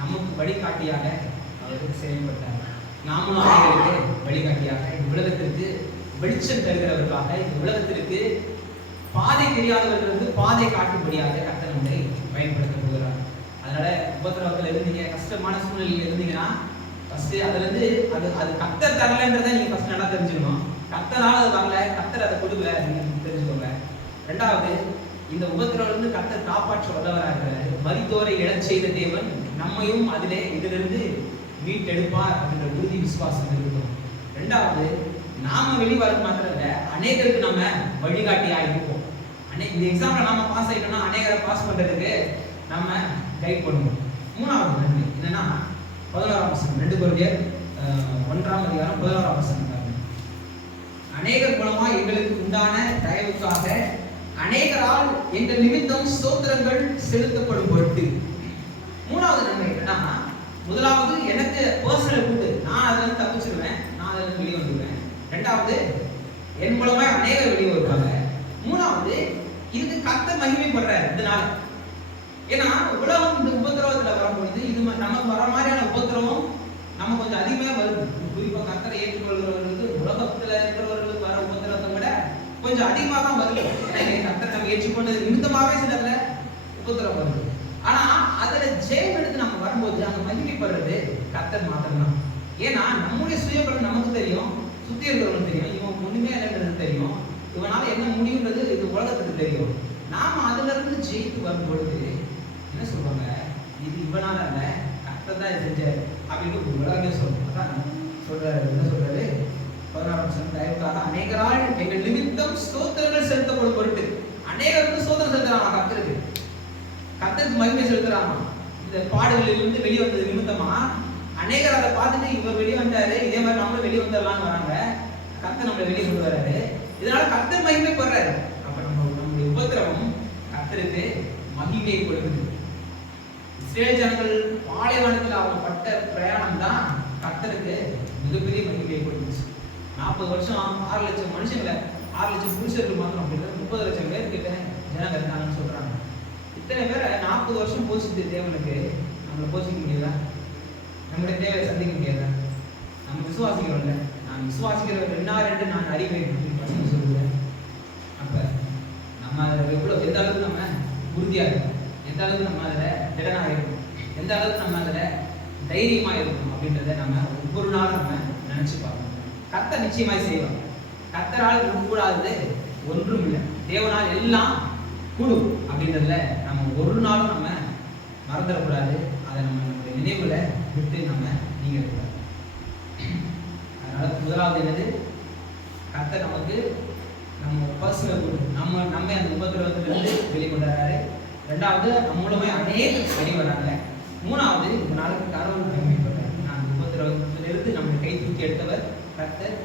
நமக்கு வழிகாட்டியாக அவர் செயல்பட்டார். நாமளும் அநேகருக்கு வழிகாட்டியாக, இந்த உலகத்திற்கு வெளிச்சம் தருகிறவர்களாக, இந்த உலகத்திற்கு பாதை தெரியாதவர்களுக்கு பாதை காட்டும்படியாக கர்த்தர் நம்மை பயன்படுத்த போகிறார். அதனால உபத்திரவத்தில் இருந்தீங்க, கஷ்டமான சூழ்நிலையில் இருந்தீங்கன்னா ஃபர்ஸ்ட் அதுல இருந்து அது கர்த்தர் தரலன்றதை நீங்க ஃபர்ஸ்ட் நல்லா தெரிஞ்சுக்கணும். கர்த்தரால அது வரல, கர்த்தர் அதை கொடுக்கல நீங்க தெரிஞ்சுக்கோங்க. ரெண்டாவது, இந்த உபத்திரவிலிருந்து கர்த்தர் காப்பாற்ற வல்லவராக இருக்கிறாரு. மரித்தோரை எழச் செய்த தேவன் நம்மையும் இதிலிருந்து மீட்டெடுப்பார் அப்படின்ற உறுதி விசுவாசம் இருக்கணும். ரெண்டாவது, நாம வெளிவரது மாத்திரம் இல்ல, அநேகருக்கு நம்ம வழிகாட்டியா இருப்போம். இந்த எக்ஸாம்ல நாம பாஸ் ஆயிட்டோம்னா அநேகரை பாஸ் பண்றதுக்கு நம்ம கைட் பண்ணுவோம். மூணாவது நன்மை என்னன்னா 11ஆம் வசனம், 2 கொரிந்தியர் 1ஆம் அதிகாரம் 11ஆம் வசனம். அநேகர் மூலமா எங்களுக்கு உண்டான தயவுக்காக அநேகரால் எங்கள் நிமித்தம் ஸ்தோத்திரங்கள் செலுத்தப்படும் பொருட்டு. மூணாவது நன்மை என்னன்னா, முதலாவது எனக்கு பர்சனல் கூட்டு, நான் அதுல இருந்து தப்பிச்சிருவேன், நான் அதுல இருந்து வெளியே வந்துடுவேன். ரெண்டாவது, என் மூலமா அநேகர் வெளியே வருவாங்க. மூணாவது, இதுக்கு கர்த்தர் மகிமைப்படுறாரு இதனால. ஏன்னா உலகம் இந்த உபத்திரவத்துல வரும்பொழுது இது நமக்கு வர மாதிரியான உபத்திரவம் நம்ம கொஞ்சம் அதிகமாக வருது. குறிப்பா கர்த்தரை ஏற்றுக்கொள்கிறவர்களுக்கு உலகத்துல இருக்கிறவர்களுக்கு வர உபத்திரவத்தை விட கொஞ்சம் அதிகமாக தான் வருது. கர்த்தரை நம்ம ஏற்றுக்கொண்டது நிமித்தமாகவே சிலதுல உபத்திரவம் வருது. ஆனா அதுல ஜெயம் எடுத்து நம்ம வரும்போது அங்க மகிமைப்படுறது கர்த்தர் மாத்திரம்தான். ஏன்னா நம்முடைய சுயபலம் நமக்கு தெரியும், சுத்தி இருக்கிறவங்களுக்கு தெரியும், இவன் ஒண்ணுமே இல்லைன்றது தெரியும், இவனால என்ன முடியுன்றது இது உலகத்துக்கு தெரியும். நாம அதுல இருந்து ஜெயித்து வரும்பொழுது என்ன சொல்லுவாங்க, இது இவனால அல்ல, கர்த்தர் தான் செஞ்சாரு அப்படின்னு உலகமே சொல்லுவோம். அதான் சொல்றாரு, என்ன சொல்றாரு 16ஆம் வசனம், தயவுக்காக அநேகரால் எங்கள் நிமித்தம் ஸ்தோத்திரங்கள் செலுத்தப்படும் பொருட்டு. அநேகருக்கு ஸ்தோத்திரம் செலுத்துறாங்க, கர்த்தருக்கு மகிமை செலுத்துறாங்க. இந்த பாடுகளிலிருந்து வெளியே வந்தது நிமித்தமா அநேகர் அதை பார்த்துட்டு இவர் வெளியே வந்தாரு, இதே மாதிரி நம்மளும் வெளியே வந்துடலாம்னு வராங்க. கர்த்தர் நம்மளை வெளியே கொண்டு வர்றாரு, இதனால கர்த்தர் மகிமைப்படுறாரு. அப்ப நம்முடைய உபத்திரவம் கர்த்தருக்கு மகிமையை கொடுக்குது. இஸ்ரேல் ஜனங்கள் பாலைவனத்தில் அவங்க பட்ட பிரயாணம் தான் கர்த்தருக்கு மிகப்பெரிய மகிமையை கொடுத்துச்சு. 40 வருஷம் 6 லட்சம் மனுஷங்களை, 6 லட்சம் புருஷர்கள் மாத்திரம் அப்படின்னா 30 லட்சம் பேர் கிட்ட ஜனங்க இருக்காங்கன்னு சொல்றாங்க. இத்தனை பேரை 40 வருஷம் போஷித்த தேவனுக்கு நம்மளை போஷிக்க முடியாதா? நம்முடைய தேவையை சந்திக்க முடியாதா? நம்ம விசுவாசிக்கிறோம்ல, நான் விசுவாசிக்கிறவர் ரெண்டு நான் அறிவேன் அப்படின்னு சொல்லுவேன். அப்ப நம்ம அதில் எவ்வளவு, எந்த அளவுக்கு நம்ம உறுதியா இருக்கோம், எந்த அளவுக்கு நம்ம அதில் திடனா இருக்கணும், எந்த அளவுக்கு நம்ம அதில் தைரியமா இருக்கணும் அப்படின்றத நம்ம ஒவ்வொரு நாளும் நம்ம நினைச்சு பார்க்கணும். கர்த்தர் நிச்சயமாய் செய்வாங்க. கர்த்தரால் கூடாதது ஒன்றும் இல்லை, தேவனால் எல்லாம் கூடும் அப்படின்றதுல நம்ம ஒரு நாளும் நம்ம மறந்துடக்கூடாது. அதை நம்ம நம்முடைய நினைவுல விட்டு நம்ம நீங்க இருக்கக்கூடாது. அதனால முதலாவது என்னது, கர்த்தர் நமக்கு நம்ம பர்சனல் கூடு, நம்ம அந்த உபத்திரவத்திலிருந்து வெளிக்கொண்டாரு. ரெண்டாவது, நம்ம மூலமே அநேக வெளி வராங்க. மூணாவது, இந்த நாளுக்கு கடவுள் மகிமைப்படுறார். நான் உபத்திரவத்திலிருந்து நம்மளை கை தூக்கி எடுத்தவர் கர்த்தர்